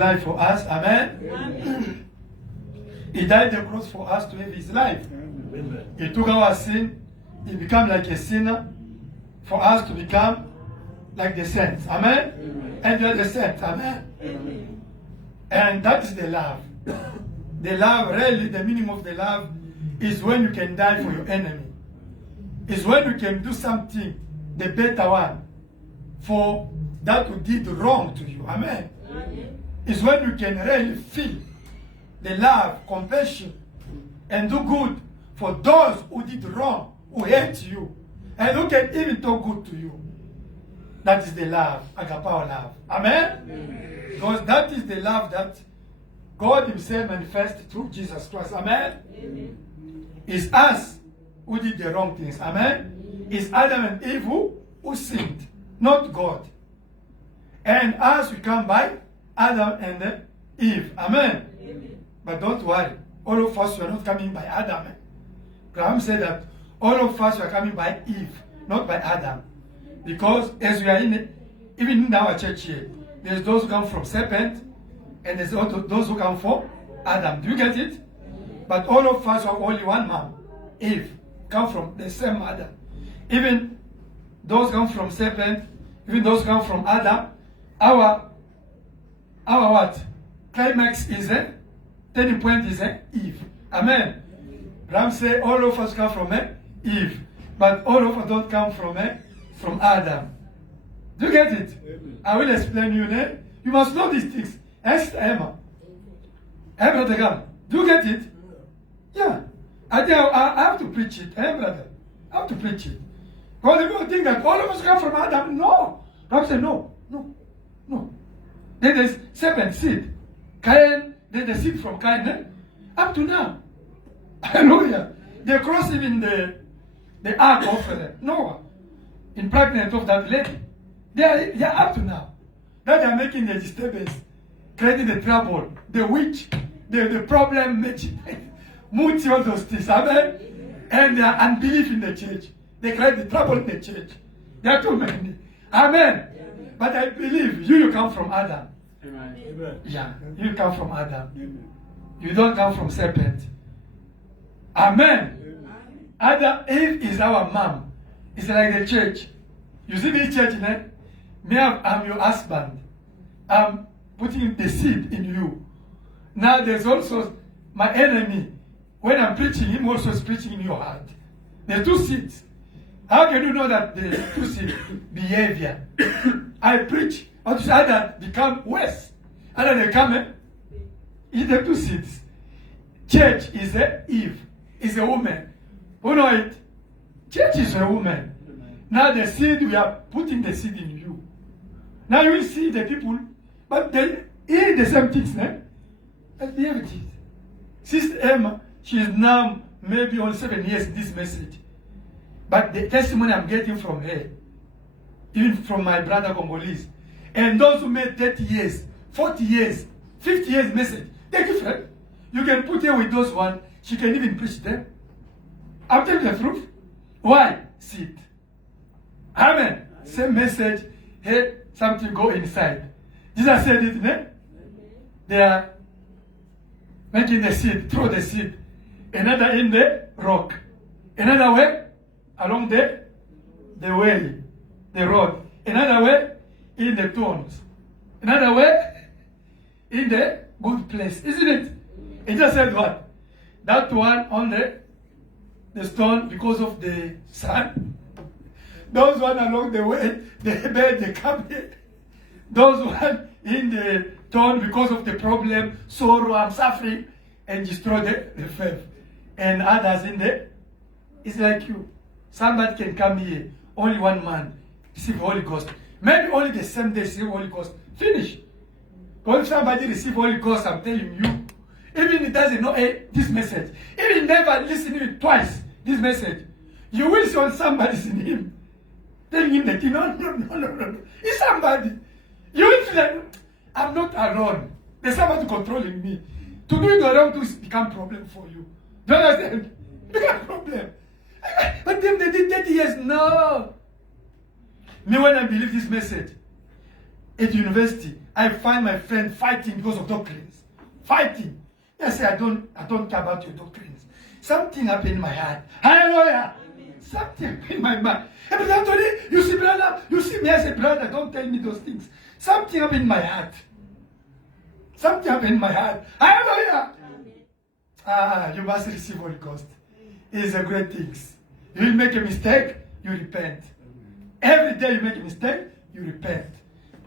life for us. Amen? Amen. He died on the cross for us to have his life. Amen. He took our sin. He became like a sinner for us to become like the saints. Amen? Amen. And you're the saints. Amen? Amen. And that is the love. The love, really, the meaning of the love is when you can die for your enemy. Is when you can do something, the better one, for that who did wrong to you. Amen? Amen. Is when you can really feel the love, compassion, and do good for those who did wrong, who hate you, and who can even talk good to you. That is the love, agapao love. Amen? Amen. Because that is the love that God himself manifested through Jesus Christ. Amen? Amen. It's us who did the wrong things. Amen? It's Adam and Eve who sinned, not God. And us we come by Adam and Eve. Amen. But don't worry. All of us were not coming by Adam. Graham said that all of us were coming by Eve, not by Adam. Because as we are even in our church here, there's those who come from serpent, and there's also those who come from Adam. Do you get it? But all of us are only one mom, Eve, come from the same mother. Even those come from serpent, even those come from Adam, our what? Climax is a turning point is Eve. Amen. Ram say all of us come from Eve, but all of us don't come from Adam. Do you get it? Amen. I will explain you. You must know these things. Ask Emma. Emma, brother, do you get it? Yeah. I think I have to preach it. Brother, I have to preach it. Because people think that all of us come from Adam. No. Ram said no. Then there's serpent seed. Cain, then the seed from Cain. Up to now. Hallelujah. They cross even the ark of Noah. Impregnant of that lady. They are up to now. That they are making the disturbance, creating the trouble, the witch, the problem, multi all those things. Amen. And their unbelief in the church. They create the trouble in the church. There are too many. Amen. But I believe you come from Adam. Amen. Yeah, you come from Adam. Amen. You don't come from serpent. Amen. Adam, Eve is our mom. It's like the church. You see this church, me, I'm your husband. I'm putting the seed in you. Now there's also my enemy. When I'm preaching, him also is preaching in your heart. There are two seeds. How can you know that the two seeds? Behavior. I preach, but either become worse. Either they come, it's the two seeds. Church is Eve, is a woman. You know it? Church is a woman. Now the seed, we are putting the seed in you. Now you will see the people, but they eat the same things, But they have it. Sister Emma, she is now maybe only 7 years in this message. But the testimony I'm getting from her, even from my brother Congolese, and those who made 30 years, 40 years, 50 years message, they're different. You can put her with those ones, she can even preach them. I'm telling you the truth. Why? Seed. Amen. Same message, hey, something go inside. Jesus said it, They are making the seed, throw the seed. Another in the rock. Another way, along the way, the road. Another way, in the thorns. Another way, in the good place. Isn't it? It just said what? That one on the stone because of the sun. Those one along the way, the bed, the cabin. Those one in the thorn because of the problem, sorrow, I'm suffering, and destroy the faith. And others in there, it's like you. Somebody can come here, only one man, receive Holy Ghost. Maybe only the same day receive Holy Ghost. Finish. When somebody receive Holy Ghost, I'm telling you, even he doesn't know this message, even never listen to it twice, this message, you will see on somebody's in him, telling him that, no. It's somebody. You will feel like, I'm not alone. There's somebody controlling me. To do it around to become problem for you. Do you understand? Become problem. But them, they did 30 years. No. Me, when I believe this message, at university, I find my friend fighting because of doctrines. Fighting. I say, I don't care about your doctrines. Something happened in my heart. Hallelujah. Amen. Something happened in my mind. Hey, but Anthony, you see, brother, you see me as a brother, don't tell me those things. Something happened in my heart. Something happened in my heart. Hallelujah. You must receive Holy Ghost. It is a great thing. You will make a mistake, you repent. Every day you make a mistake, you repent.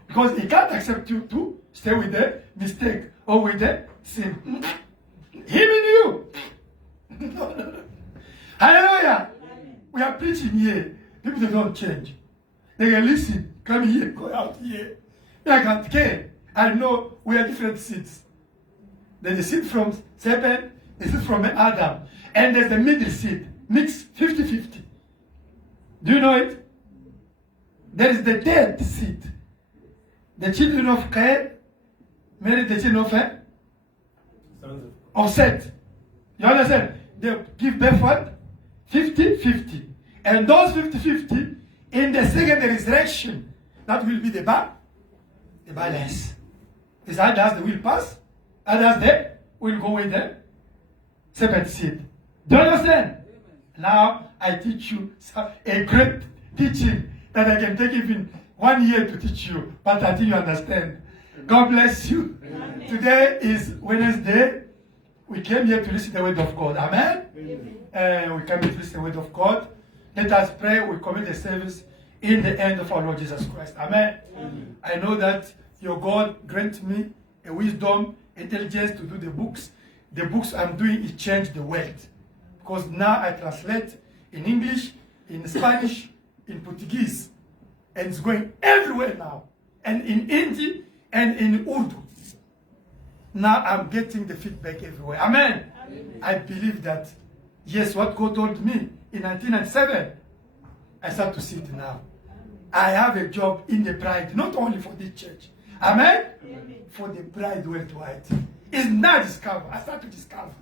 Because he can't accept you to stay with the mistake or with the sin. Him in you. No. Hallelujah. We are preaching here. People they don't change. They can listen, come here, go out here. They can't care. I know we are different seeds. There's the seed from serpent, the seed from Adam, and there's the middle seed, mixed 50-50. Do you know it? There is the dead seed. The children of Cain married the children of or set. You understand? They give birth what? 50-50. And those 50-50, in the second resurrection, that will be the balance. Is others the will pass, others they will go with the separate seed. Do you understand? Now I teach you a great teaching that I can take even 1 year to teach you, but I think you understand. God bless you. Amen. Today is Wednesday. We came here to listen to the word of God. Amen? Amen. We came here to listen to the word of God. Let us pray. We commit the service in the hand of our Lord Jesus Christ. Amen? Amen. I know that your God grant me a wisdom, intelligence to do the books. The books I'm doing is change the world. Because now I translate in English, in Spanish, in Portuguese. And it's going everywhere now. And in Hindi and in Urdu. Now I'm getting the feedback everywhere. Amen. Amen. I believe that, yes, what God told me in 1997, I start to see it now. I have a job in the bride, not only for this church. Amen? Amen. For the bride worldwide. It's not discovered. I start to discover.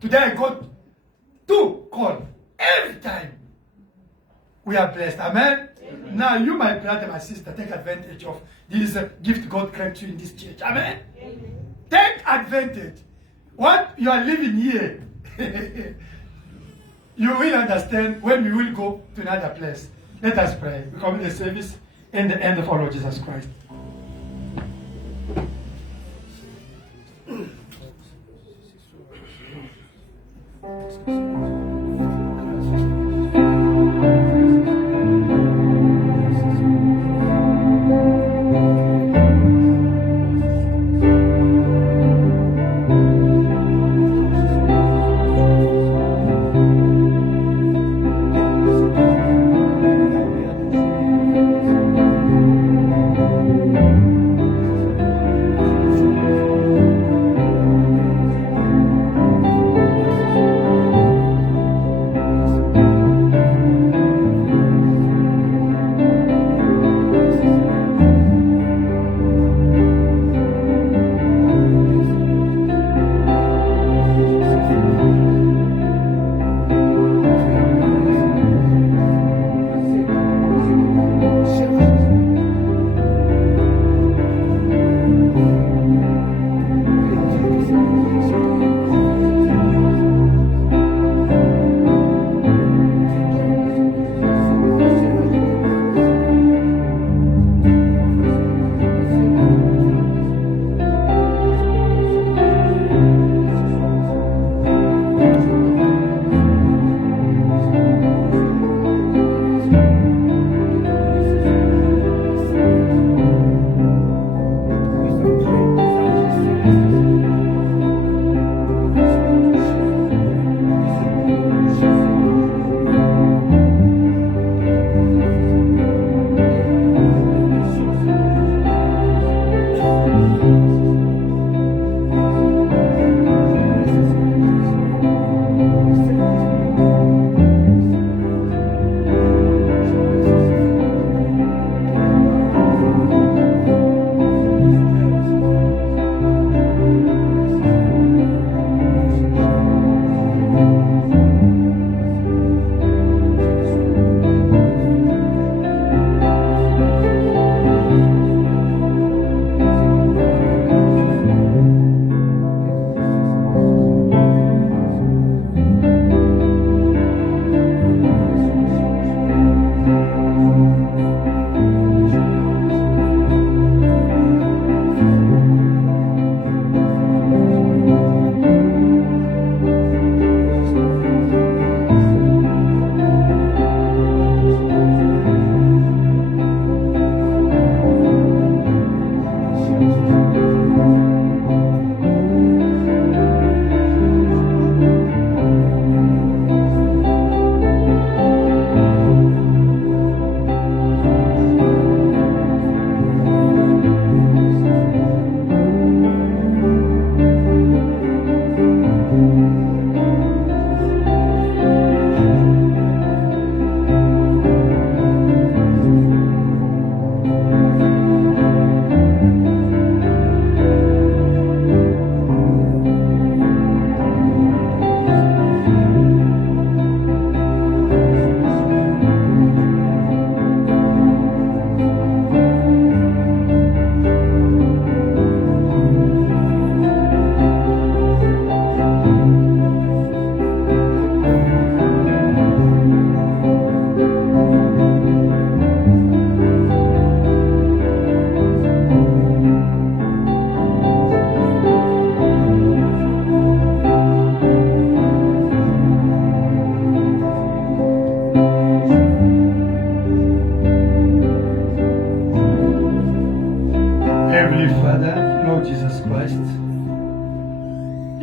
Today I got 2 calls every time. We are blessed. Amen? Amen. Now you, my brother, my sister, take advantage of this gift God grant you in this church. Amen? Amen. Take advantage. What you are living here, you will understand when we will go to another place. Let us pray. We commit the service in the end of our Lord Jesus Christ.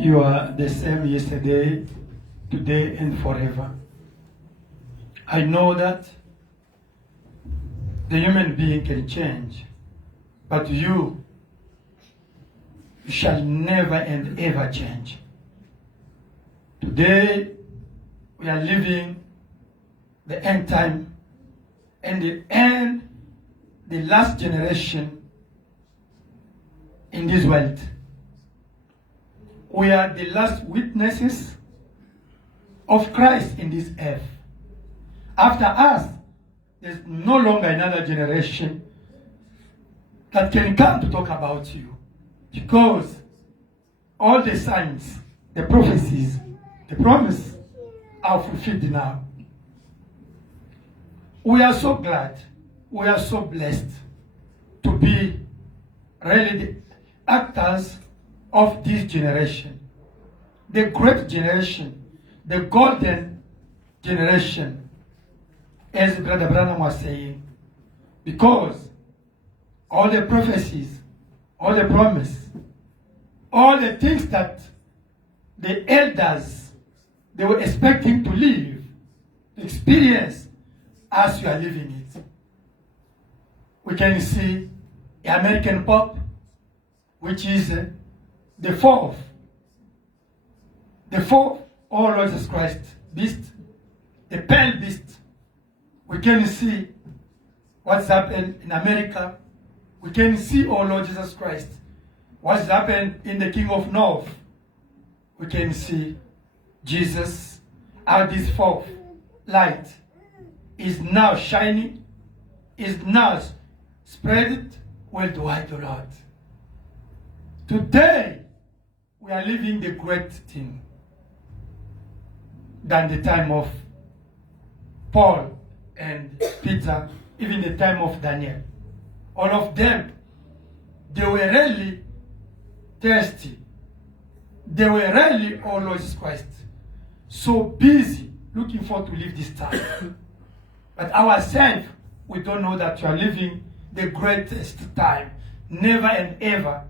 You are the same yesterday, today, and forever. I know that the human being can change, but you shall never and ever change. Today, we are living the end time and the last generation in this world. We are the last witnesses of Christ in this earth. After us, there's no longer another generation that can come to talk about you, because all the signs, the prophecies, the promise are fulfilled now. We are so glad, we are so blessed to be really the actors of this generation, the great generation, the golden generation, as Brother Branham was saying, because all the prophecies, all the promise, all the things that the elders, they were expecting to live, experience as you are living it. We can see the American Pope, which is the fourth, oh Lord Jesus Christ, beast, the pale beast. We can see what's happened in America. We can see, oh Lord Jesus Christ, what's happened in the King of North. We can see Jesus, how this fourth light is now shining, is now spread worldwide, oh Lord. Today, we are living the great thing than the time of Paul and Peter, even the time of Daniel. All of them, they were really thirsty. They were really, oh Lord Jesus Christ, so busy looking forward to live this time. But ourselves, we don't know that we are living the greatest time. Never and ever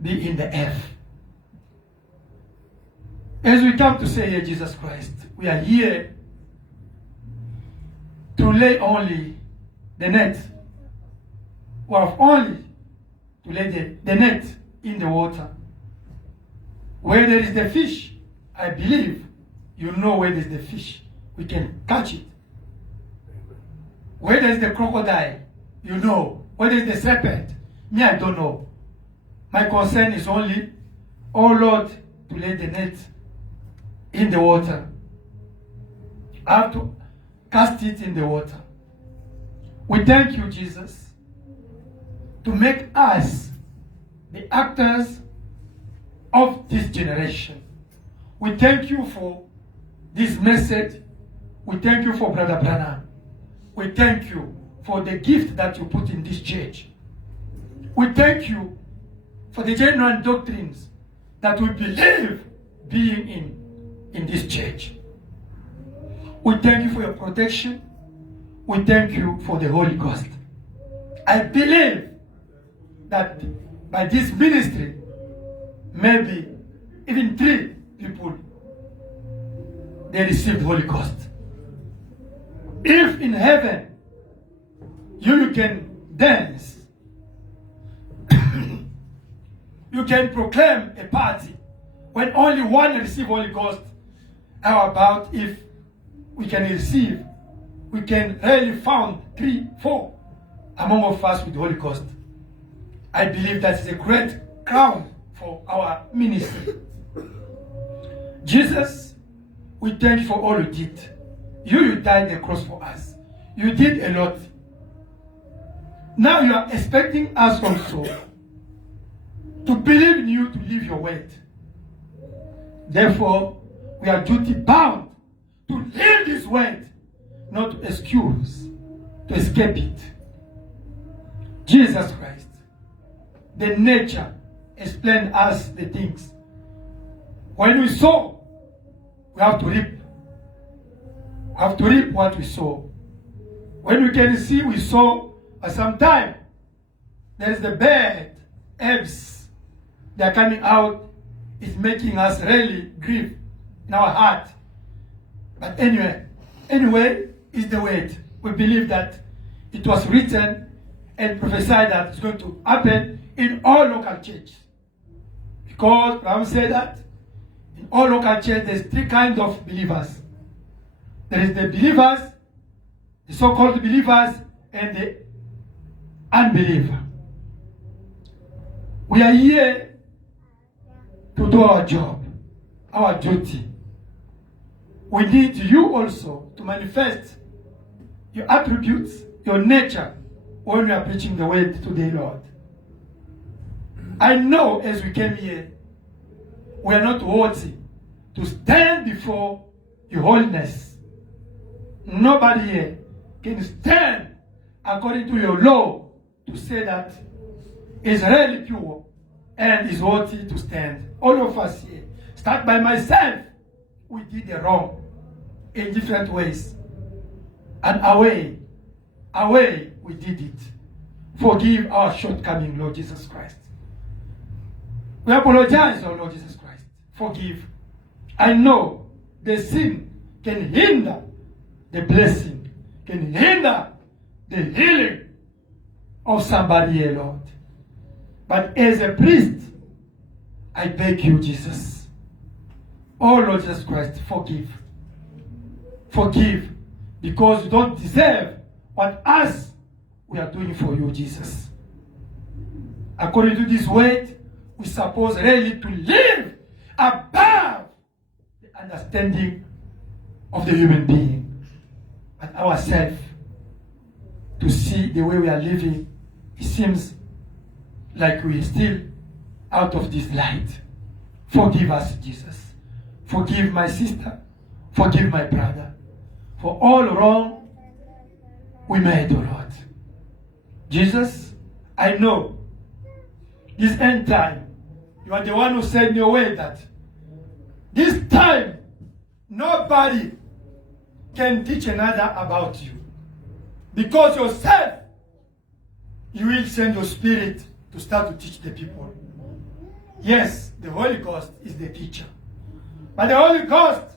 be in the earth. As we come to say here, Jesus Christ, we are here to lay only the net. We have only to lay the net in the water. Where there is the fish, I believe you know where there is the fish. We can catch it. Where there is the crocodile, you know. Where there is the serpent, me, I don't know. My concern is only, oh Lord, to lay the net in the water. I have to cast it in the water. We thank you, Jesus, to make us the actors of this generation. We thank you for this message. We thank you for Brother Branham. We thank you for the gift that you put in this church. We thank you for the genuine doctrines that we believe being in this church. We thank you for your protection. We thank you for the Holy Ghost. I believe that by this ministry, maybe even 3 people, they received Holy Ghost. If in heaven you can dance, you can proclaim a party when only one receive Holy Ghost. How about if we can receive, we can really found 3, 4 among of us with Holy Ghost? I believe that is a great crown for our ministry. Jesus, we thank you for all you did. You died on the cross for us. You did a lot. Now you are expecting us also to believe in you, to live your word. Therefore, we are duty bound to live this word, not to excuse, to escape it. Jesus Christ, the nature, explained us the things. When we sow, we have to reap. We have to reap what we sow. When we can see, we sow, at some time, there is the bird, herbs, they are coming out is making us really grieve in our heart. But anyway, is the word. We believe that it was written and prophesied that it's going to happen in all local churches. Because Bible said that in all local churches there's three kinds of believers. There is the believers, the so-called believers, and the unbeliever. We are here to do our job, our duty. We need you also to manifest your attributes, your nature, when we are preaching the word today, Lord. I know as we came here, we are not worthy to stand before your holiness. Nobody here can stand according to your law to say that is really pure and is worthy to stand. All of us here, start by myself, we did the wrong in different ways. And away we did it. Forgive our shortcoming, Lord Jesus Christ. We apologize, oh Lord Jesus Christ. Forgive. I know the sin can hinder the blessing, can hinder the healing of somebody here, Lord. But as a priest, I beg you, Jesus. Oh Lord Jesus Christ, forgive. Forgive, because you don't deserve what us we are doing for you, Jesus. According to this word, we suppose really to live above the understanding of the human being and ourselves. To see the way we are living, it seems like we are still out of this light. Forgive us, Jesus. Forgive my sister. Forgive my brother. For all wrong we made, O Lord. Jesus, I know this end time, you are the one who said in your way that this time nobody can teach another about you. Because yourself, you will send your spirit to start to teach the people. Yes, the Holy Ghost is the teacher. But the Holy Ghost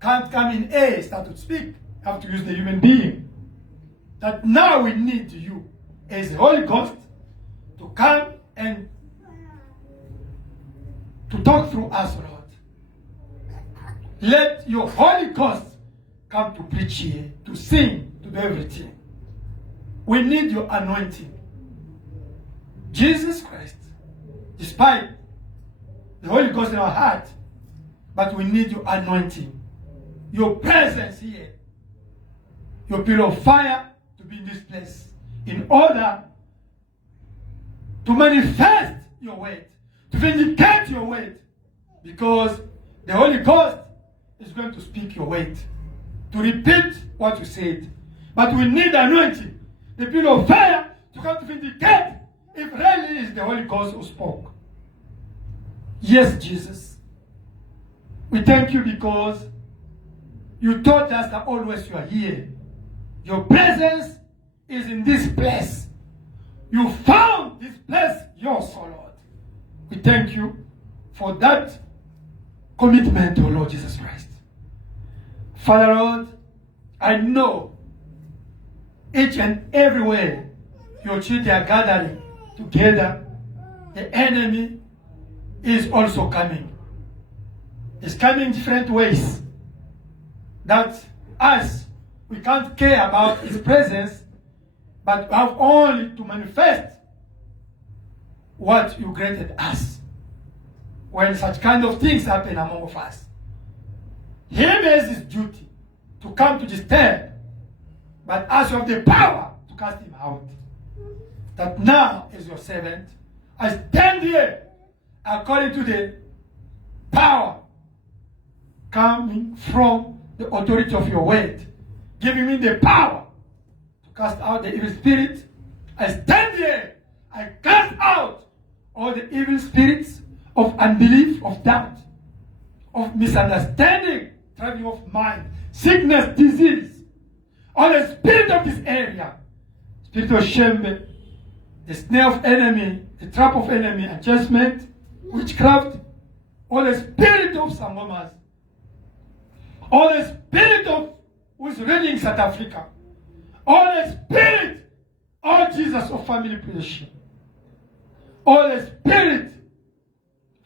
can't come in A, start to speak. You have to use the human being. That now we need you as the Holy Ghost to come and to talk through us, Lord. Let your Holy Ghost come to preach here, to sing, to do everything. We need your anointing. Jesus Christ, despite the Holy Ghost in our heart, but we need your anointing. Your presence here, your pillar of fire to be in this place in order to manifest your word, to vindicate your word, because the Holy Ghost is going to speak your word, to repeat what you said. But we need anointing, the pillar of fire to come to vindicate if really is the Holy Ghost who spoke. Yes, Jesus. We thank you because you told us that always you are here. Your presence is in this place. You found this place yours, O Lord. We thank you for that commitment, O Lord Jesus Christ. Father Lord, I know each and everywhere your children are gathering together, the enemy is also coming. It's coming in different ways. That us, we can't care about his presence, but we have only to manifest what you granted us. When such kind of things happen among us, he has his duty to come to disturb, but us you have the power to cast him out. That now, as your servant, I stand here according to the power coming from the authority of your word, giving me the power to cast out the evil spirit. I stand here, I cast out all the evil spirits of unbelief, of doubt, of misunderstanding, traveling of mind, sickness, disease, all the spirit of this area, spirit of shame, the snare of enemy, the trap of enemy, adjustment, witchcraft, or the spirit of Sangomas, or the spirit of who is reigning in South Africa, or the spirit of Jesus of family creation, or the spirit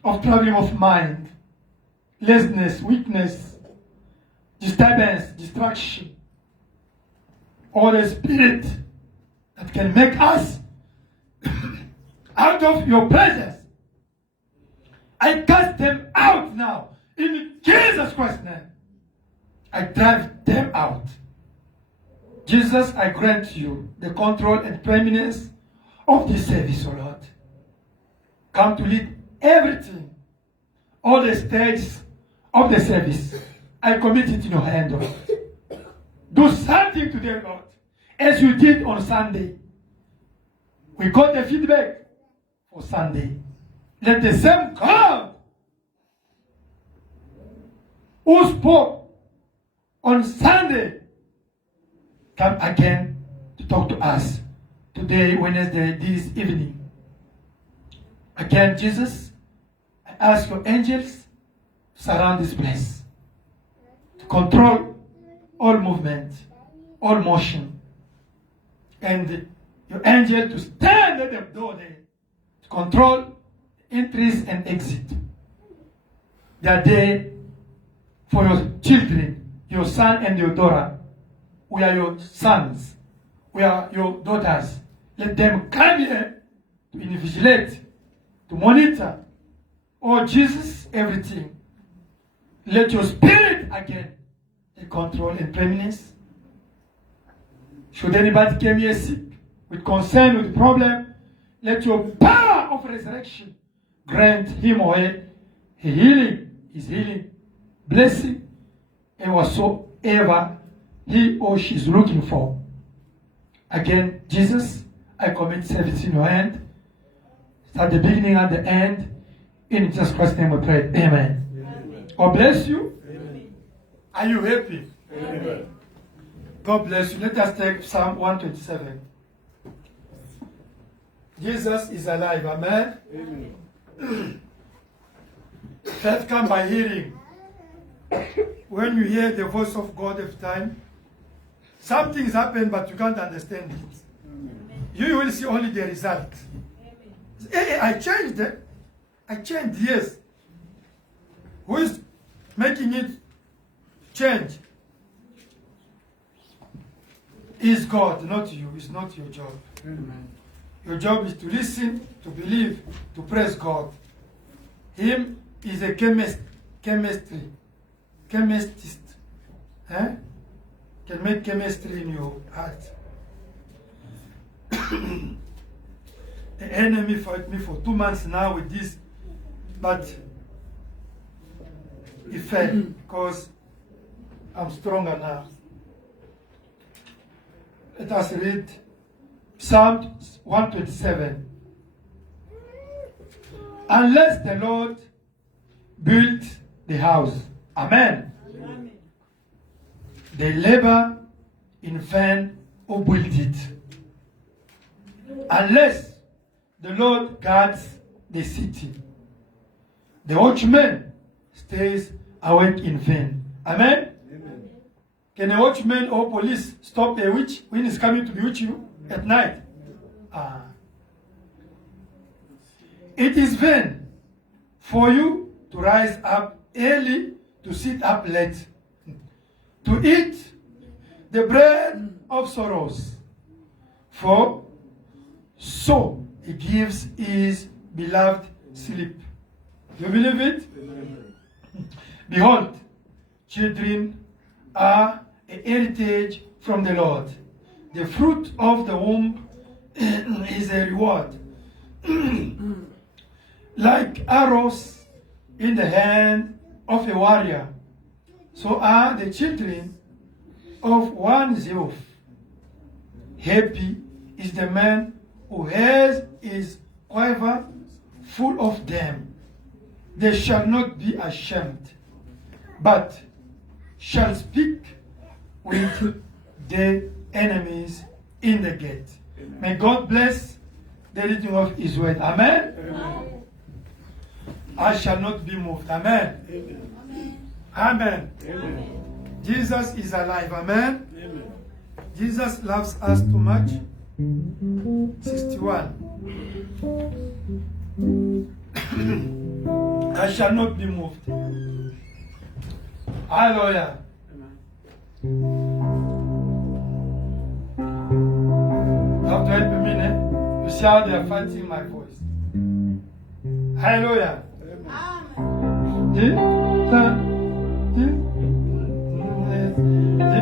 of traveling of mind, laziness, weakness, disturbance, distraction, or the spirit that can make us out of your presence. I cast them out now in Jesus Christ's name. I drive them out. Jesus, I grant you the control and preeminence of this service, O Lord. Come to lead everything, all the stages of the service. I commit it in your hand, O Lord. Do something today, Lord, as you did on Sunday. We got the feedback for Sunday. Let the same God who spoke on Sunday come again to talk to us today, Wednesday, this evening. Again, Jesus, I ask your angels to surround this place, to control all movement, all motion, and your angel to stand at the door there to control entries and exit. They are there for your children, your son and your daughter. We are your sons. We are your daughters. Let them come here to invigilate, to monitor. Oh Jesus, everything. Let your spirit again take control and preeminence. Should anybody come here sick, with concern, with problem, let your power of resurrection grant him or her healing, his healing, blessing, and whatsoever he or she is looking for. Again, Jesus, I commit service in your hand. At the beginning and the end. In Jesus Christ's name we pray. Amen. Amen. God bless you. Amen. Are you happy? Amen. God bless you. Let us take Psalm 127. Jesus is alive. Amen. Amen. Faith comes by hearing. When you hear the voice of God every time, something's happened but you can't understand it. Amen. You will see only the result. Hey, I changed it. I changed, yes. Who is making it change? Is God, not you. It's not your job. Amen. Your job is to listen, to believe, to praise God. Him is a chemist, chemistist. Eh? Can make chemistry in your heart. The enemy fought me for 2 months now with this, but he fell because I'm stronger now. Let us read Psalm 127. Unless the Lord built the house, amen. Amen. They labor in vain who built it. Unless the Lord guards the city, the watchman stays awake in vain. Amen? Amen. Can a watchman or police stop a witch when he's coming to bewitch you at night? It is vain for you to rise up early, to sit up late, to eat the bread of sorrows. For so he gives his beloved sleep. Do you believe it? Amen. Behold, children are a heritage from the Lord. The fruit of the womb is a reward. Like arrows in the hand of a warrior, so are the children of one's youth. Happy is the man who has his quiver full of them. They shall not be ashamed, but shall speak with their enemies in the gate. Amen. May God bless the reading of His word. Amen. Amen. I shall not be moved. Amen. Amen. Amen. Jesus is alive. Amen. Amen. Jesus loves us too much. 61. I shall not be moved. Hallelujah. You have to help me, eh? You see how they are fighting my voice. Hallelujah.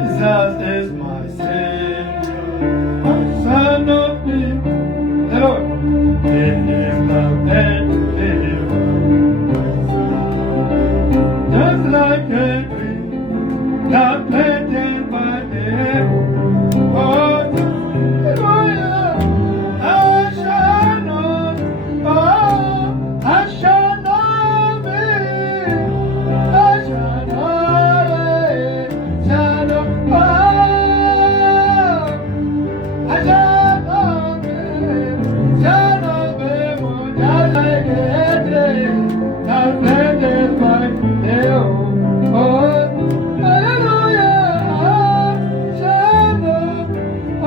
Jesus is my Savior. I shall not be. Hello. It is the pain to live. Just like a tree, not planted by the air. Oh, hallelujah. I shall not fall. I shall not be. I shall not be. Shall not fall. I shall not be. Shall not be. Just like a tree, not planted by the air. Oh, hallelujah. I shall not be. I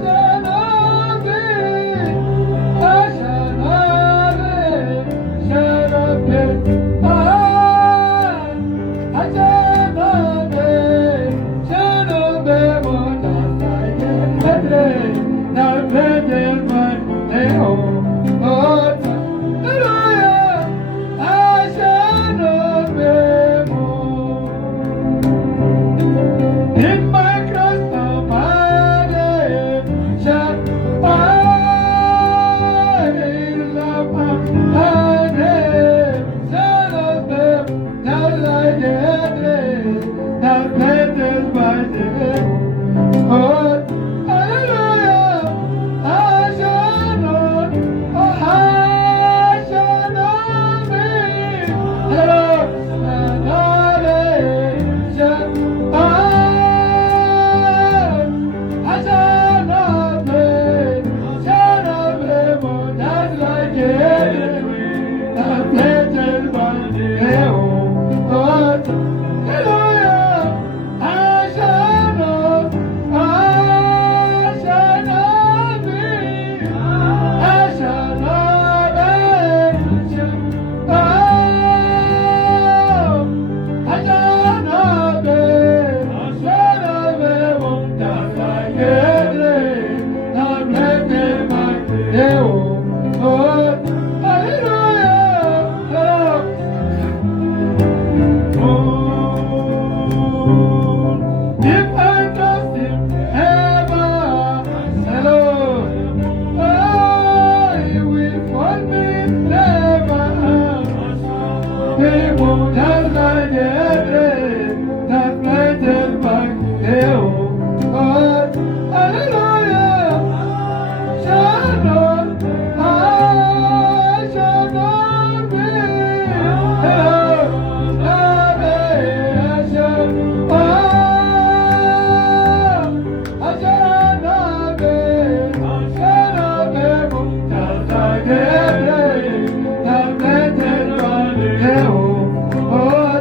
shall not be. Shall not be. I shall not be. Shall not be. Just like a tree, not planted by the air. Oh, hallelujah. I shall not be moved. In my cross of my day, shall I love my name. Shall not be just like a tree, not planted by the air. Oh, hallelujah. I shall not be. Hello, I shall not be. Shall not be more just like a tree, not planted by the air. Oh, hallelujah. I shall not be. I shall not be. I shall not be. Shall not be one just like a tree, not planted by the air. Oh, hallelujah. Oh, if I trust Him ever, hello, He will find me never. He won't just like a tree, not planted by the air. Oh, hallelujah. Shall not, I shall not be. Hello, I shall not be. Shall not be just like a tree, not planted by the air. Oh,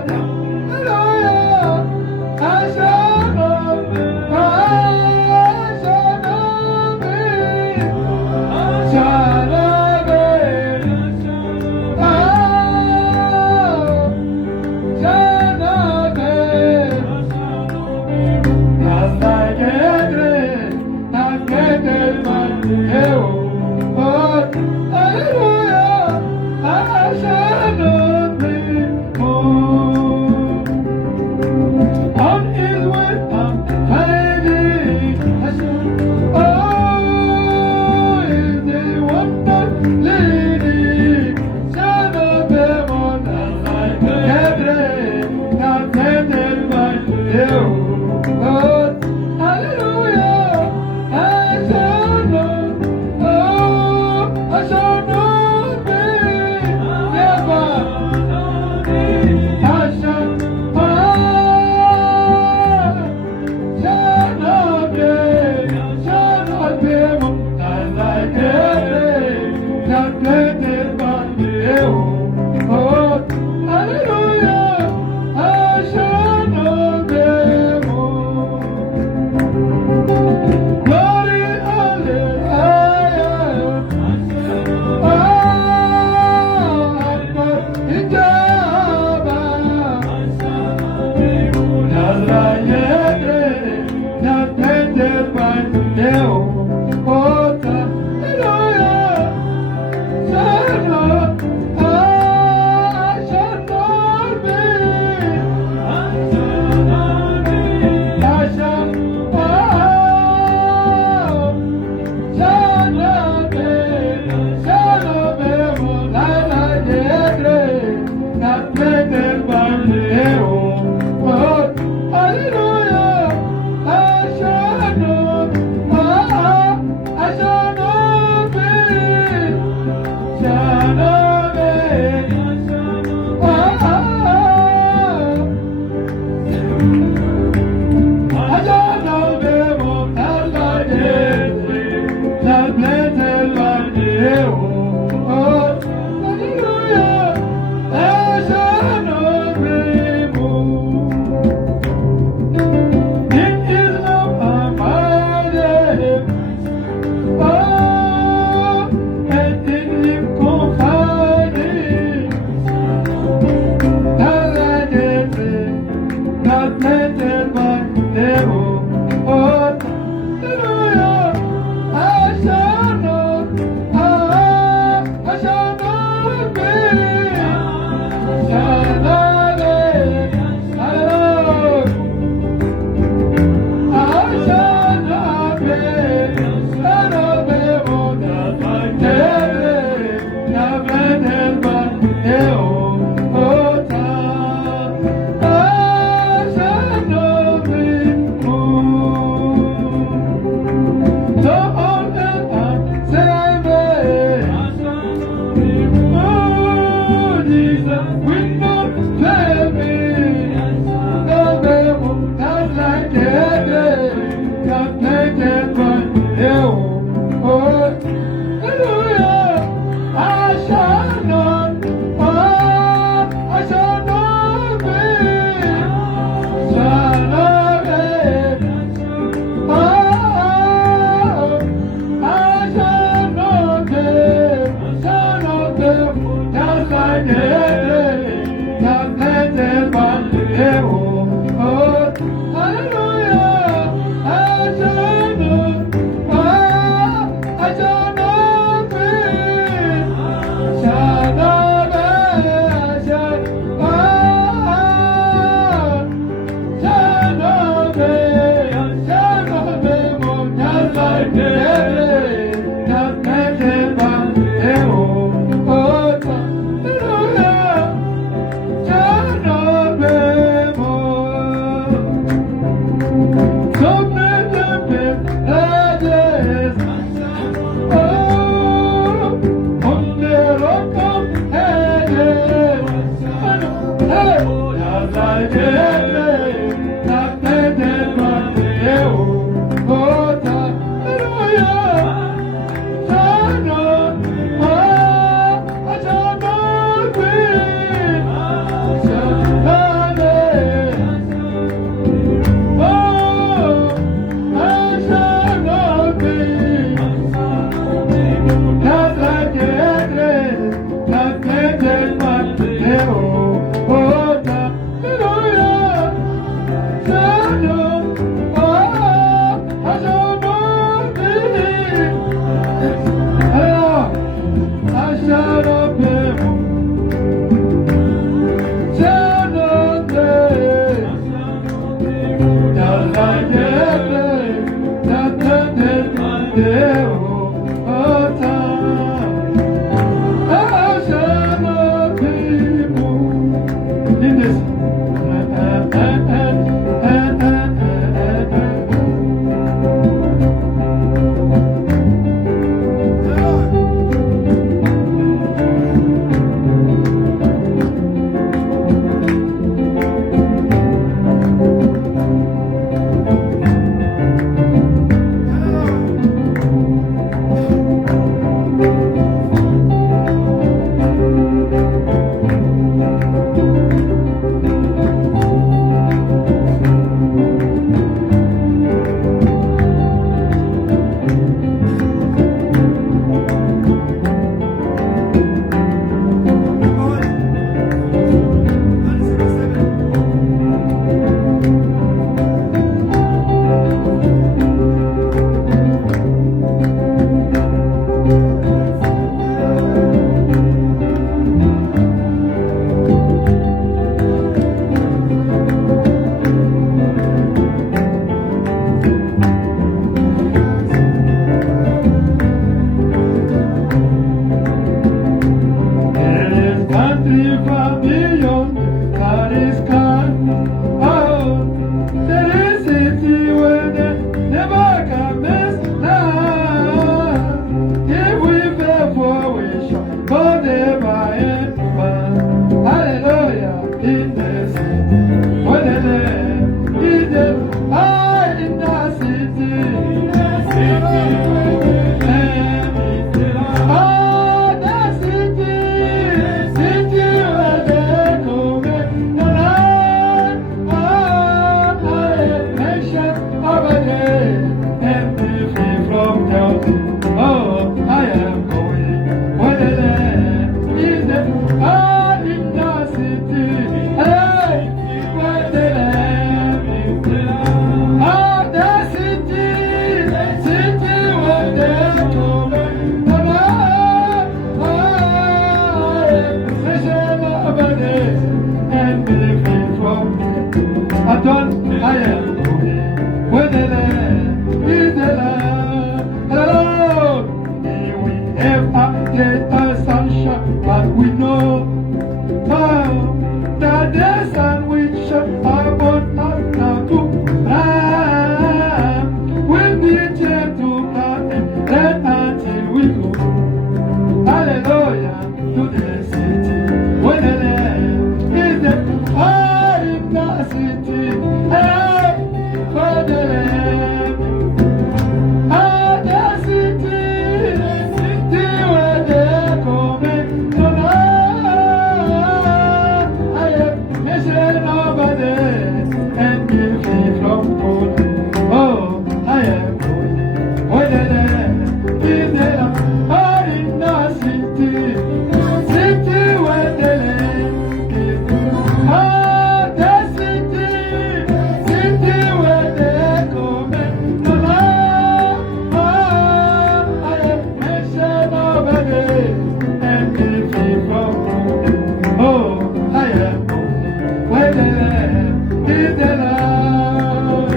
Oh, I am going where the land is the love.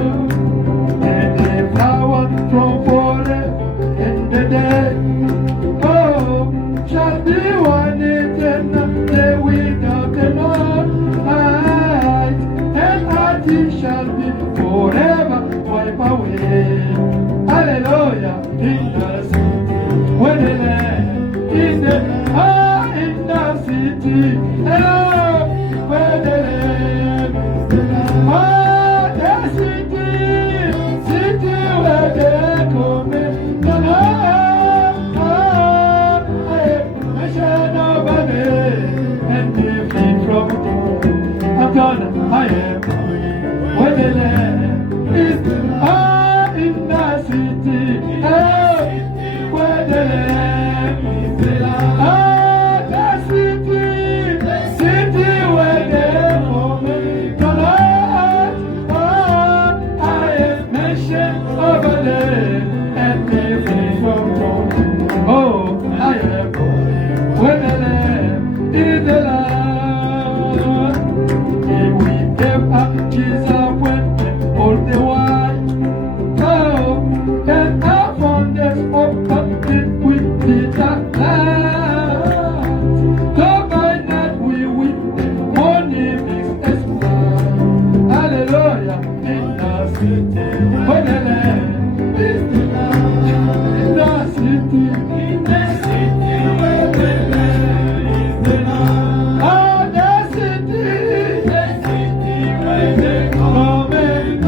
And the flower from forever in the day. Oh, shall be one eternal day without the night. And our tears shall be forever wiped away. Hallelujah, in the city, where the land is the in the city, hello, where the land is the the city where they come in, I shall nobody and be free from it. I'm gonna, I am going where the land is the in the city, hello, where the land is the the city where they come in, I am mentioned over there and be free from trouble. Oh, I am going where the land is the Lord. If we gave up Jesus when all the while, oh, and I found this hope up in with the light. Though by night we weep, morning is a smile. Hallelujah, in the city, where the land is the Lord. In the city, where the land is the Lord. Oh, the city where they come in,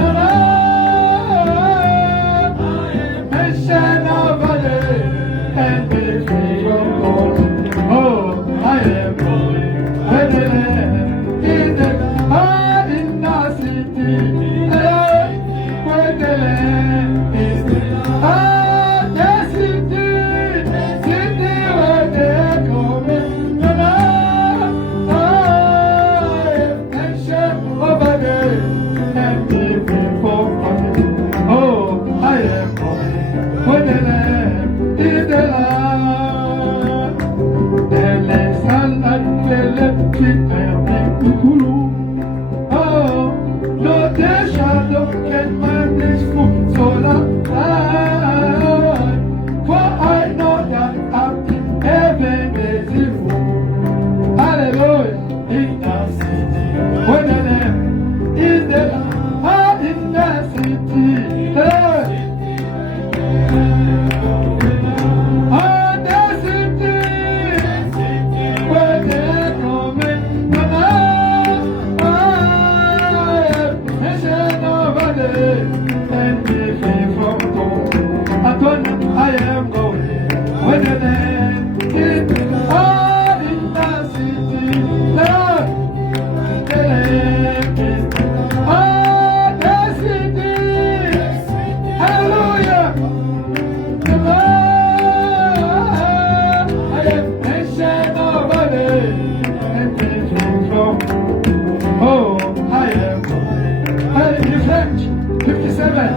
mention over there and be free from God. Oh, I am going where the land is the in the city, where the land is the the city where they come in, mention over there and be free from God. Oh, I am going where the land is the Lord. The land and the electric and the kulu. Oh, no, the shadow can my blissful soul alive. For I know that up in heaven is evil. Hallelujah, in the city, where the land is the Lord. In the city, where they come in, mention over there and be free from God. I am going where the land is the Lord. In the city, Lord, the land is the Lord. The city, hallelujah, the Lord. I am mentioned over there and be free from God. Oh, I am going. In French, 57.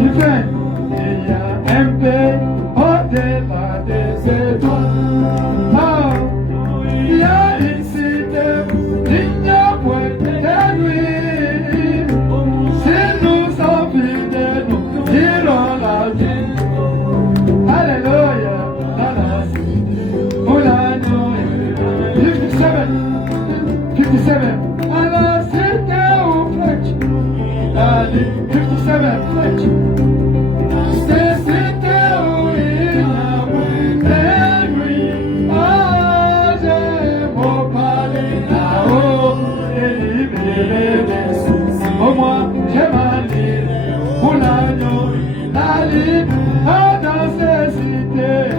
In French, il y a un pays au-delà des étoiles. Oh, il y a une cité, il n'y a point de nuit. Si nous sommes fidèles, nous irons la vie. Hallelujah, dans la cité, où la nuit. 57, 57. À la cité au French, la ligne 57 French. C'est cité où il y a moins de nuit. Ah, j'aime au palais là-haut, délibéré des sous. Au moins, j'aime aller pour la nuit, la ligne. Ah, dans ces cités,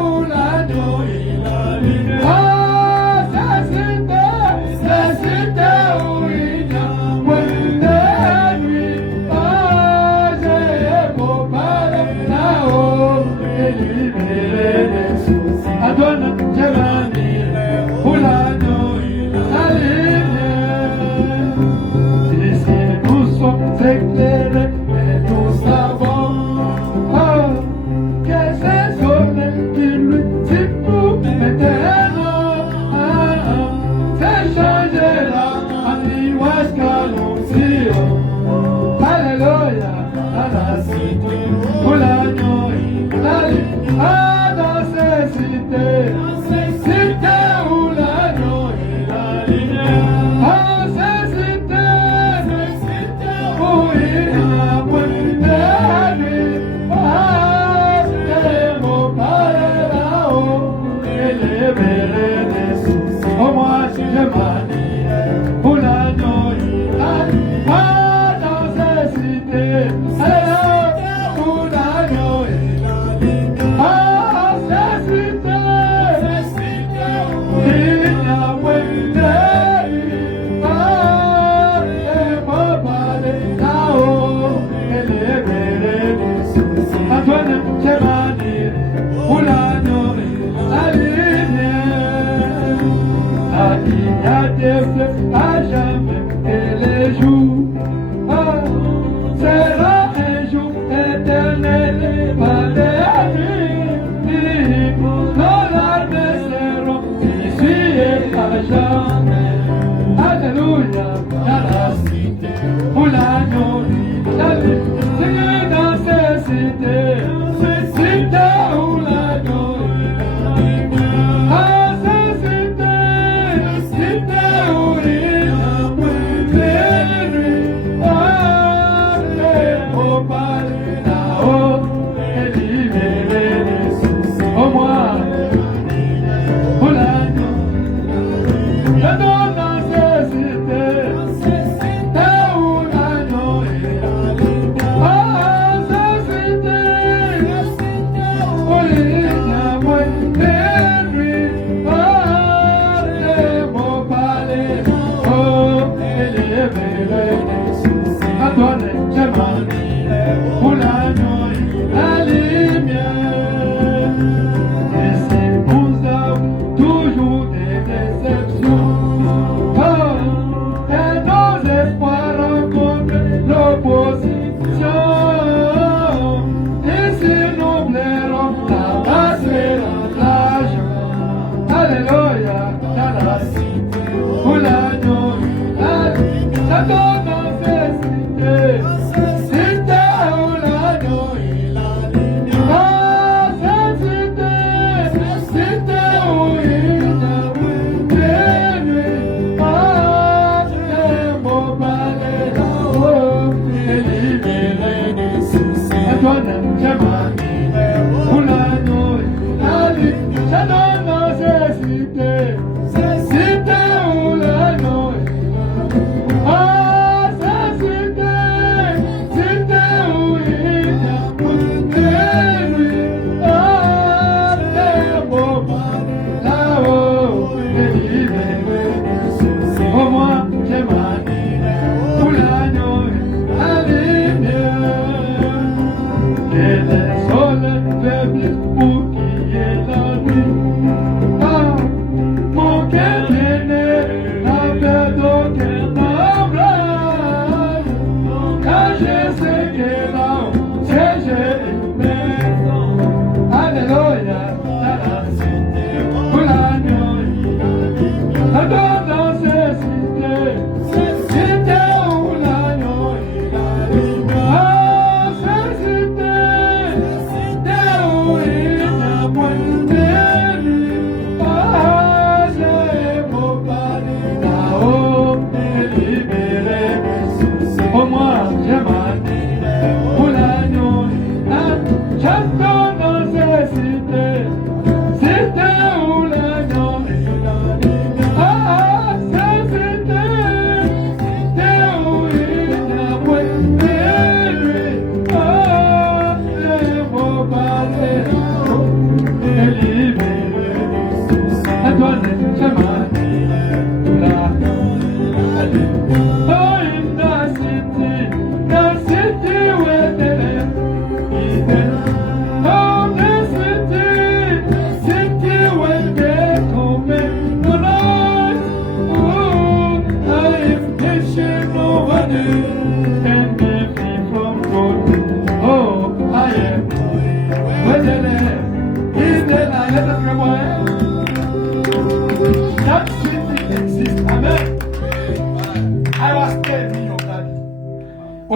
où la nuit, la ligne. Ah, ces cités où il y a moins de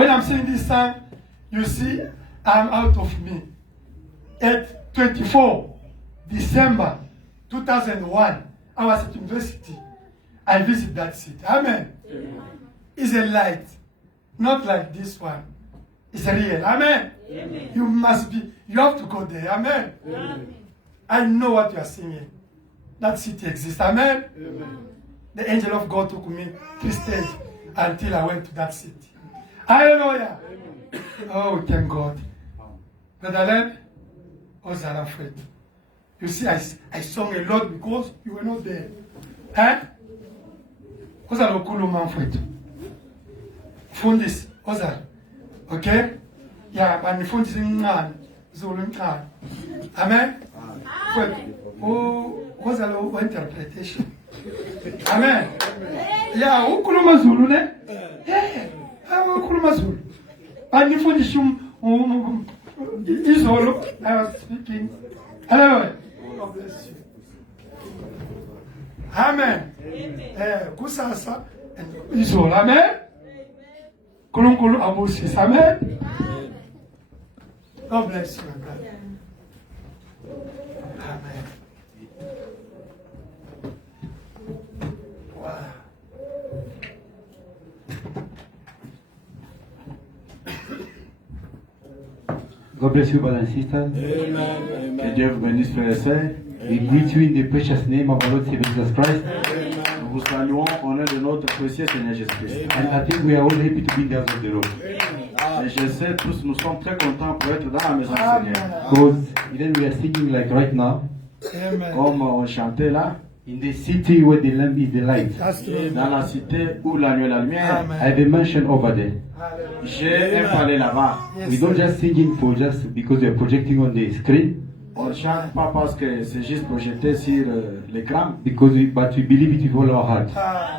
When I'm saying this time, you see, I'm out of me. At 24 December 2001, I was at university. I visit that city. Amen. It's a light, not like this one. It's real. Amen. You have to go there. Amen. I know what you are singing. That city exists. Amen. The angel of God took me 3 stages until I went to that city. Hallelujah. Oh, thank God. Brother Len, was that afraid? You see, I sung a lot because you were not there. Huh? Was that Okuluma afraid? Fundis, was that? Okay? Yeah, but the fundis in Nan, Zulu Nan. Amen? Oh, was that interpretation? Amen. Yeah, Okuluma Zulu, ne? Yeah, Okuluma Zulu. And the fundis Isolo, I was speaking. Hello. God bless you. Amen. Kusasa and Isolo. Amen. Kulunkulu Abusis. Amen. God bless you, God. Amen. Wow. God bless you, brothers and sisters. Amen. Que Dieu vous bénisse, frères et sœurs. We greet you in the precious name of our Lord Savior Jesus Christ. Nous vous saluons au nom de notre précieux Seigneur Jésus-Christ. And I think we are all happy to be in the house of the Lord. Et je sais, tous nous sommes très contents pour être dans la maison du Seigneur. Because even we are singing like right now, Amen. Comme on chantait là, in the city where the lamp is the light. That's true. dans la cité où la nuit est la lumière, I have a mansion over there. Hallelujah. j'ai un palais là-bas. We don't just singing for just because we are projecting on the screen, On ne chante pas parce que c'est juste projeté sur l'écran, but we believe it with all our heart.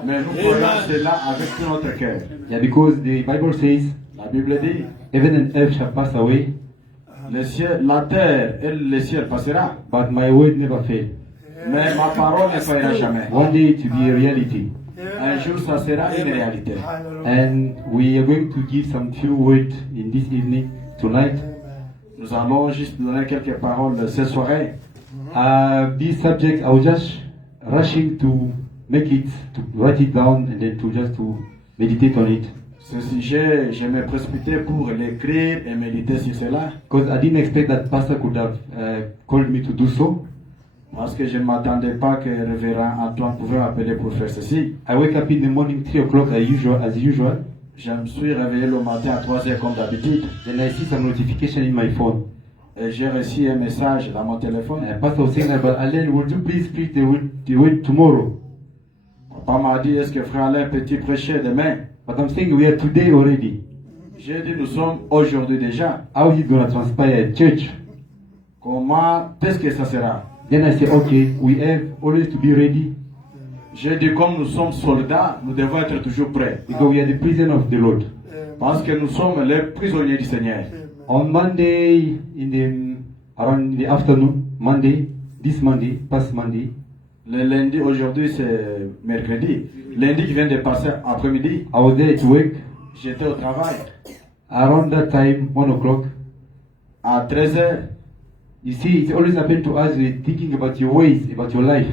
mais nous croyons cela avec tout notre cœur. Yeah, because the Bible says, La Bible dit, heaven and earth shall pass away, le ciel, la terre et le ciel passera, but my word never fail. mais ma parole ne faillira jamais. One day it will be a reality. Un jour, ça sera une réalité. Hallelujah. And we are going to give some few words in this evening, tonight. Nous allons juste donner quelques paroles ce soir. This subject, I was just rushing to make it, to write it down, and then to meditate on it. Ce sujet, je me précipitais pour l'écrire et méditer sur cela, Because I didn't expect that pastor could have called me to do so. parce que je ne m'attendais pas que le révérend Antoine pouvait m'appeler pour faire ceci. I wake up in the morning 3 o'clock as usual. Je me suis réveillé le matin à 3 heures comme d'habitude, Then I see some notification in my phone. et j'ai reçu un message dans mon téléphone. Pastor was saying, but Alain, would you please preach the word tomorrow? Papa m'a dit, est-ce que frère Alain peut-il prêcher demain? But I'm saying we are today already. J'ai dit, nous sommes aujourd'hui déjà. How is it going to transpire at church? Comment est-ce que ça sera? Then I say, okay, we have always to be ready J'ai dit, comme nous sommes soldats, nous devons être toujours prêts. because we are the prison of the Lord. Parce que nous sommes les prisonniers du Seigneur. On Monday, around the afternoon, past Monday, Le lundi, aujourd'hui c'est mercredi. Lundi qui vient de passer après-midi, I was there at work. j'étais au travail. Around that time, 1 o'clock, À 13 heures, you see, it's always happened to us. We're thinking about your ways, about your life.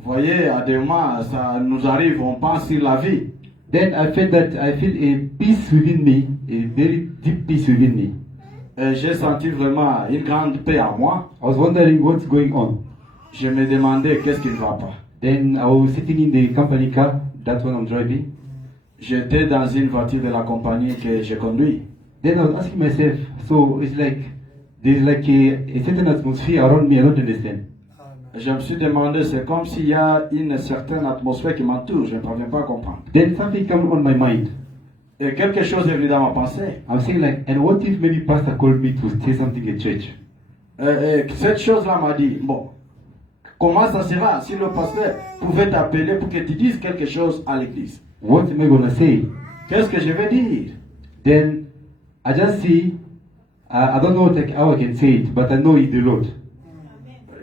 vous voyez, à des moments, ça nous arrive, on pense sur la vie. Then I feel a peace within me, a very deep peace within me. Et j'ai senti vraiment une grande paix en moi. I was wondering what's going on. Je me demandais qu'est-ce qui ne va pas. Then I was sitting in the company car, that one I'm driving. J'étais dans une voiture de la compagnie que je conduis. Then I was asking myself, so it's like, there's like a certain atmosphere around me, I don't understand. Je me suis demandé, c'est comme s'il y a une certaine atmosphère qui m'entoure, je ne parviens pas à comprendre. Then something came on my mind. Et quelque chose est venu dans ma pensée. I'm saying like, and what if maybe pastor called me to say something at church? Et cette chose-là m'a dit, bon, comment ça sera si le pasteur pouvait t'appeler pour que tu dises quelque chose à l'église? What am I gonna say? Qu'est-ce que je vais dire? Then I just see, I don't know how I can say it, but I know it's the Lord.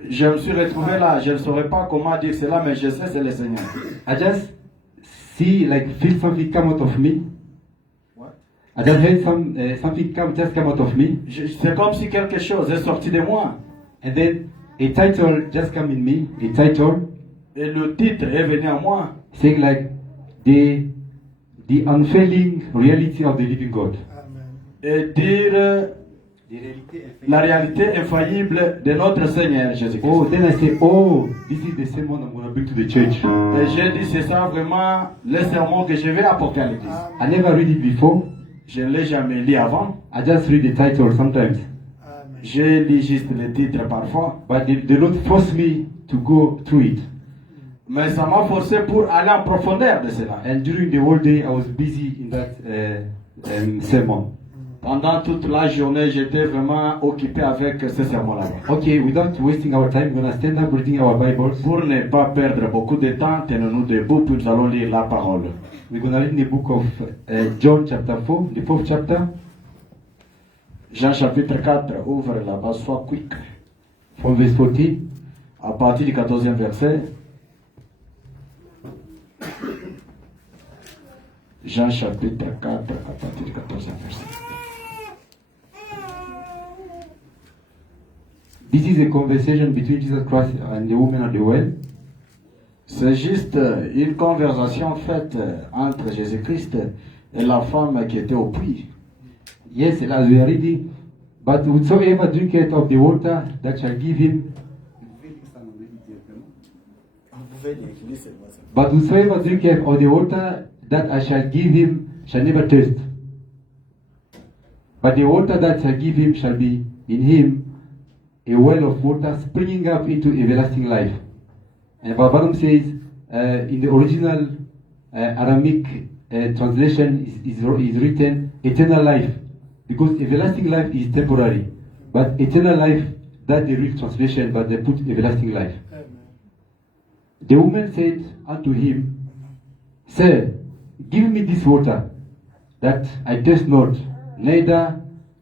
Je me suis retrouvé là, je ne saurais pas comment dire cela, mais je sais c'est le Seigneur. I just feel something come out of me. What? I just heard something come out of me. C'est comme si quelque chose est sorti de moi. And then a title just come in me, a title Et le titre est venu à moi. saying like the unfailing reality of the living God. Et dire la réalité infaillible de notre Seigneur Jésus-Christ. Oh, then I say, oh, this is the sermon I'm going to bring to the church. Et j'ai dit, c'est ça vraiment le sermon que je vais apporter à l'église. I never read it before. Je ne l'ai jamais lu avant. I just read the title sometimes. J'ai lu juste le titre parfois. But the Lord forced me to go through it. Mais ça m'a forcé pour aller en profondeur de cela. And during the whole day, I was busy in that sermon. Pendant toute la journée, j'étais vraiment occupé avec ce sermon-là. Okay, without wasting our time, we're going to stand up reading our Bibles. Pour ne pas perdre beaucoup de temps, tenons-nous debout, puis nous allons lire la parole. We're going to read the book of John chapter 4, the 4th chapter. Jean chapitre 4, ouvre là-bas, sois quick. From verse 14. À partir du 14e verset. Jean chapitre 4, à partir du 14e verset. This is a conversation between Jesus Christ and the woman at the well. C'est juste une conversation faite entre Jésus-Christ et la femme qui était au puits. Yes, as we are reading, but whosoever drinketh of the water that shall give him, but whosoever drinketh of the water that I shall give him shall never thirst. But the water that shall give him shall be in him a well of water springing up into everlasting life. And Barbarum says, in the original Aramaic translation is written eternal life, because everlasting life is temporary, but eternal life, that's the real translation, but they put everlasting life. The woman said unto him, Sir, give me this water, that I thirst not, neither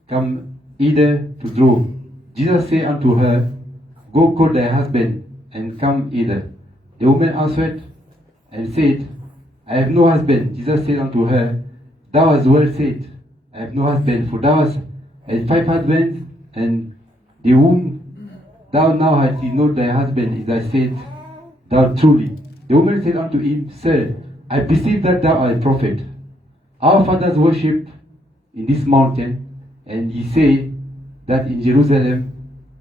come either to draw. Jesus said unto her, Go call thy husband, and come hither. The woman answered and said, I have no husband. Jesus said unto her, Thou hast well said, I have no husband, for thou hast had 5 husbands, and the whom thou now hast is not thy husband, as I said, thou truly. The woman said unto him, Sir, I perceive that thou art a prophet. Our fathers worship in this mountain, and ye say that in Jerusalem,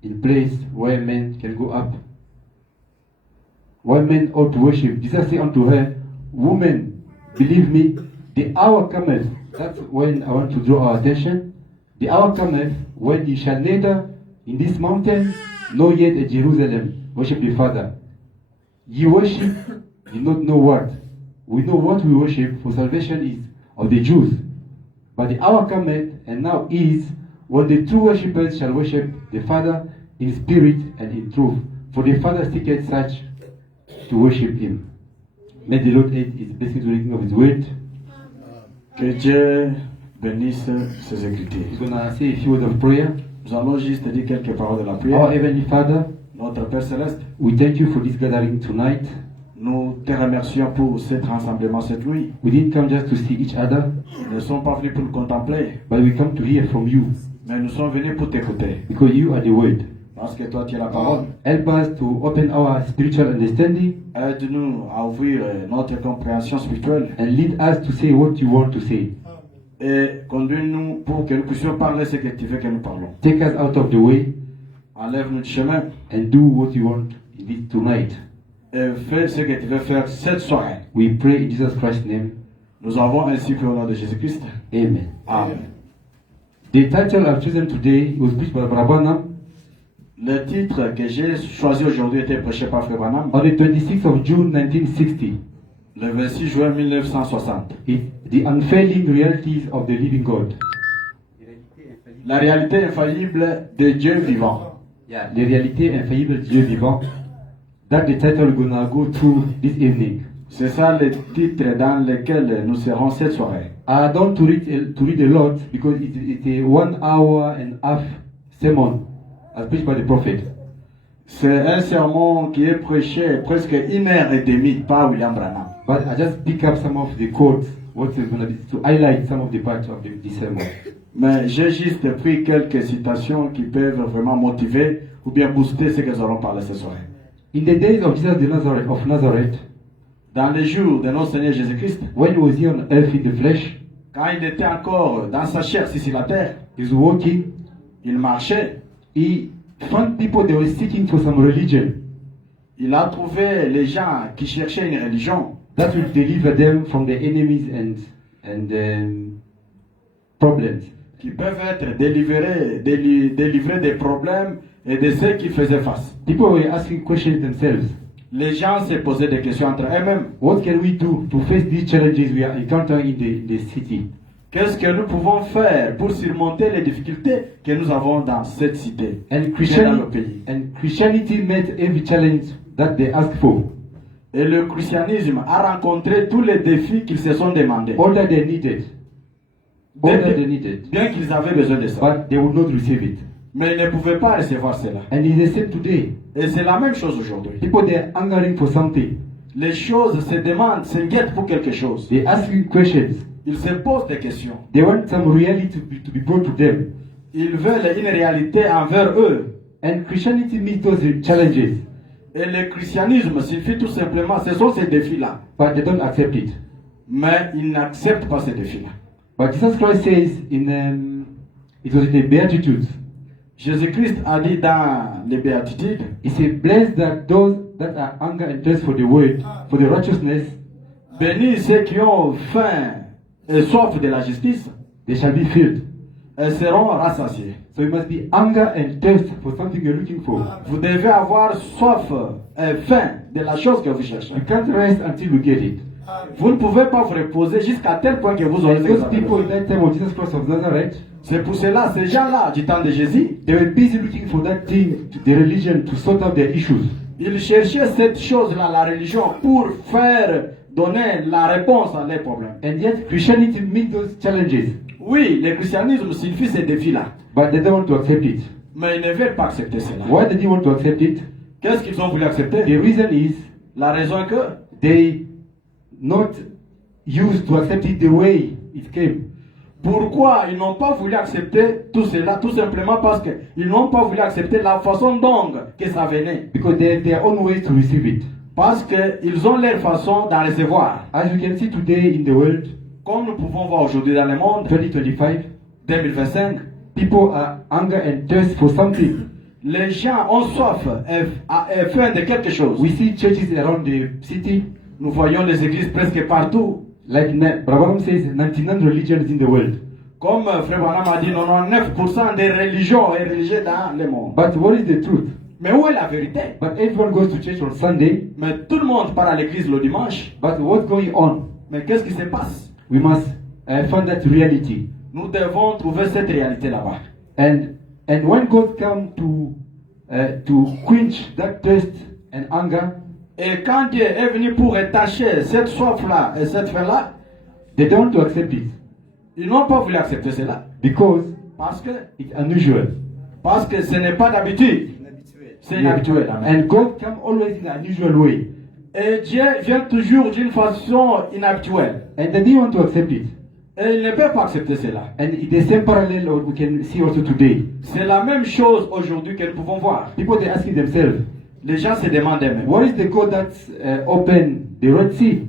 in place where men can go up, where men ought to worship. Jesus said unto her, Woman, believe me, the hour cometh. That's when I want to draw our attention. The hour cometh when ye shall neither in this mountain nor yet at Jerusalem worship the Father. Ye worship, do not know what. We know what we worship, for salvation is of the Jews. But the hour cometh, and now is, when the true worshippers shall worship the Father in spirit and in truth. For the Father seeketh such to worship him. May the Lord aid his blessings reading of his word. Que Dieu bénisse ses écritures. We're going to say a few words of prayer. Nous allons juste dire quelques paroles de la Our prière. Heavenly Father, Notre Père Céleste, we thank you for this gathering tonight. nous te remercions pour cet rassemblement cette nuit. We didn't come just to see each other, Nous ne sommes pas venus pour nous contempler, but we come to hear from you, mais nous sommes venus pour t'écouter. because you are the word. Parce que toi, tu es la parole. Help us to open our spiritual understanding Aide-nous à ouvrir notre compréhension spirituelle and lead us to say what you want to say. et conduis-nous pour que nous puissions parler ce que tu veux que nous parlons. Take us out of the way Enlève-nous du chemin and do what you want in this tonight. et fais ce que tu veux faire cette soirée. We pray in Jesus Christ's name. Nous avons ainsi prié au nom de Jésus-Christ. Amen. Amen. The title I've chosen today was preached by Brother Branham Le titre que j'ai choisi aujourd'hui était prêché par Frère Branham on the 26th of June 1960. le 26 juin 1960. It's the unfailing realities of the living God. La réalité infaillible de Dieu vivant. Yeah, the reality infaillible de Dieu vivant. That's the title we're gonna go through this evening. C'est ça le titre dans lequel nous serons cette soirée. I don't to read a lot because it's a 1 hour and a half sermon as preached by the prophet. C'est un sermon qui est prêché presque 1h30 par William Branham. But I just pick up some of the quotes, what is going to be, to highlight some of the parts of the sermon. Mais j'ai juste pris quelques citations qui peuvent vraiment motiver ou bien booster ce qu'elles auront parlé ce soir. In the days of Jesus of Nazareth, Dans les jours de notre Seigneur Jésus-Christ, when he was here on earth in the flesh, quand il était encore dans sa chair ici sur la terre, he was walking, il marchait, he found people they were seeking for some religion il a trouvé les gens qui cherchaient une religion that will deliver them from the enemies and problems. qui peuvent être délivrés des problèmes et de ceux qui faisaient face. People were asking questions themselves. Les gens se posaient des questions entre eux-mêmes. What can we do to face these challenges we are encountering in the city? Qu'est-ce que nous pouvons faire pour surmonter les difficultés que nous avons dans cette cité And et dans le pays? Christianity met every challenge that they ask for. Et le christianisme a rencontré tous les défis qu'ils se sont demandés. All that they needed. All that they needed. Bien qu'ils avaient besoin de ça. But they would not receive it. Mais ils ne pouvaient pas recevoir cela. And it's the same today. Et c'est la même chose aujourd'hui. People they are hungering for something. Les choses se demandent, se guettent pour quelque chose. They asking questions. Ils se posent des questions. They want some reality to be brought to them. Ils veulent une réalité envers eux. And Christianity meets those challenges. Et le christianisme suffit tout simplement, ce sont ces défis-là. But they don't accept it. Mais ils n'acceptent pas ces défis-là. But Jesus Christ says it was in the Beatitudes. Jésus-Christ a dit dans les béatitudes, He said, blessed that those that are hunger and thirst for the word, for the righteousness, bénis ceux qui ont faim et soif de la justice, they shall be filled. elles seront rassasiées. So you must be hunger and thirst for something you're looking for. Vous devez avoir soif et faim de la chose que vous cherchez. You can't rest until you get it. Vous ne pouvez pas vous reposer jusqu'à tel point que vous aurez And ce que vous those avez people besoin. in that time of Jesus Christ of Nazareth, C'est pour cela, ces gens-là, du temps de Jésus, they were busy looking for that thing, the religion, to sort out their issues. ils cherchaient cette chose-là, la religion, pour faire donner la réponse à leurs problèmes. And yet Christianity meets those challenges, Oui, le christianisme suffit ces défis-là, but they don't want to accept it. mais ils ne veulent pas accepter cela. Why did they want to accept it? Qu'est-ce qu'ils ont voulu accepter? The reason is La raison est que they not used to accept it the way it came. pourquoi ils n'ont pas voulu accepter tout cela? Tout simplement parce qu'ils n'ont pas voulu accepter la façon dont que ça venait. Because they have their own ways to receive it. Parce qu'ils ont leur façon d'en recevoir. As you can see today in the world, Comme nous pouvons voir aujourd'hui dans le monde, 2025, 2025, people are hunger and thirst for something. les gens ont soif et faim de quelque chose. We see churches around the city, Nous voyons les églises presque partout. like Brabham says, 99 religions in the world. Comme Frère Branham a dit, 99% des religions et religieux dans le monde. But what is the truth? Mais où est la vérité? But everyone goes to church on Sunday. Mais tout le monde part à l'église le dimanche. But what's going on? Mais qu'est-ce qui se passe? We must find that reality. Nous devons trouver cette réalité là-bas. And when God comes to quench that thirst and hunger, Et quand Dieu est venu pour étacher cette soif-là et cette faim-là, they don't want to accept it ils n'ont pas voulu accepter cela. because Parce que it's unusual. ce n'est pas d'habitude. C'est inhabituel. Amen. And God comes always in an unusual way. Et Dieu vient toujours d'une façon inhabituelle. And they didn't want to accept it. Et il ne peut pas accepter cela. And it's the same parallel we can see also today. C'est la même chose aujourd'hui que nous pouvons voir. People they're asking themselves, Les gens se demandent eux-mêmes. what is the God that's opened the Red Sea?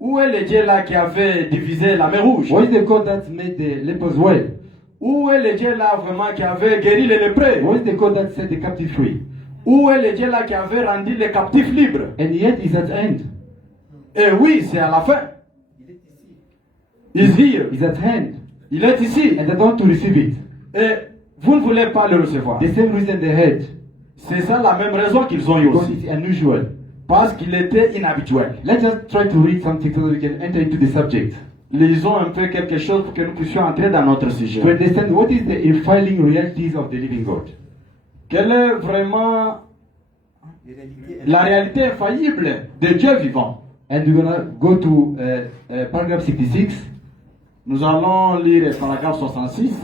Où est le Dieu là qui avait divisé la mer Rouge? What is the God that made the lepers well? Où est le Dieu là vraiment qui avait guéri les lépreux? What is the God that set the captive free? Où est le Dieu là qui avait rendu les captifs libres? And yet it's at end. Et oui, c'est à la fin. He's here. It's at hand. Il est ici. And they don't want to receive it. Et vous ne voulez pas le recevoir. The same reason they had. C'est ça la même raison qu'ils ont eu Because aussi. it's unusual. Parce qu'il était inhabituel. Let's just try to read something so that we can enter into the subject. Lisons un peu quelque chose pour que nous puissions entrer dans notre sujet. To understand what is the infiling realities of the living God. Quelle est vraiment la réalité infaillible de Dieu vivant? And we're gonna go to paragraph 66. Nous allons lire le paragraphe 66.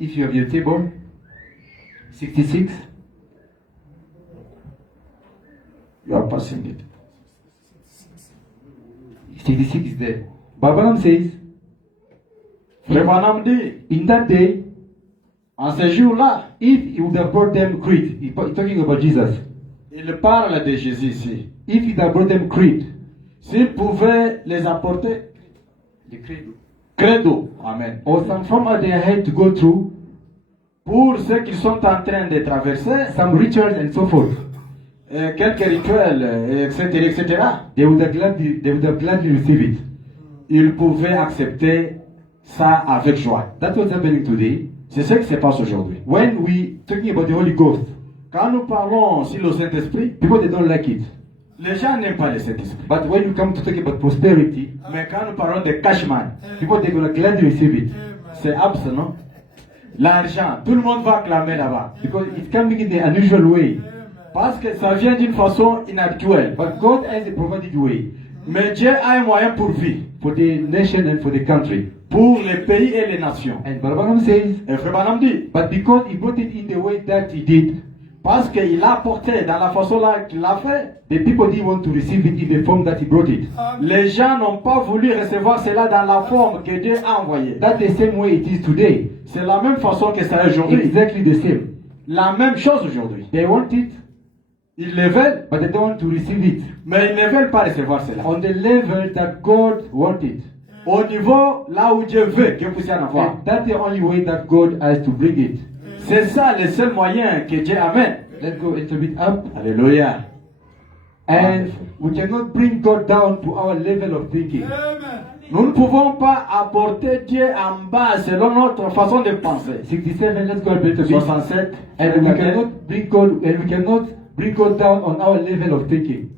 If you have your table. 66. You are passing it. 66 is there. Babylon says, Frère Branham dit, in that day, en ce jour-là, if he would have brought them creed, he's talking about Jesus. il parle de Jésus ici. If he had brought them creed, S'il pouvait les apporter, the creed, credo, amen, or some format they had to go through, pour ceux qui sont en train de traverser, some rituals and so forth, quelques rituels, etc., etc., they would have gladly received it. ils pouvaient accepter ça avec joie. That's what's happening today. C'est ce qui se passe aujourd'hui. When we talking about the Holy Ghost, Quand nous parlons sur le Saint-Esprit, people they don't like it. les gens n'aiment pas le Saint-Esprit. But when you come to talk about prosperity, Mais quand nous parlons de cashman, people they're gonna gladly receive it c'est abs, non? L'argent, tout le monde va clamer là-bas. because it's coming in the unusual way. Parce que ça vient d'une façon inhabituelle. But God has a provided way Mais Dieu a un moyen pour vivre, for the nation and for the country. pour les pays et les nations. And Balaam says, Et Frère Branham dit, but because he brought it in the way that he did, parce qu'il a apporté dans la façon là qu'il l'a fait, the people didn't want to receive it in the form that he brought it. les gens n'ont pas voulu recevoir cela dans la forme que Dieu a envoyée. That's the same way it is today. C'est la même façon que ça est aujourd'hui. Exactly the same. La même chose aujourd'hui. They want it, Ils le veulent, but they don't want to receive it mais ils ne veulent pas recevoir cela. on the level that God wanted. Au niveau là où Dieu veut que vous puissiez en avoir. And that's the only way that God has to bring it. C'est ça le seul moyen que Dieu amène. Let's go a little bit up. Alléluia. And we cannot bring God down to our level of thinking. Nous ne pouvons pas apporter Dieu en bas selon notre façon de penser. 67, let's go a little bit. 67. And we cannot bring God down on our level of thinking.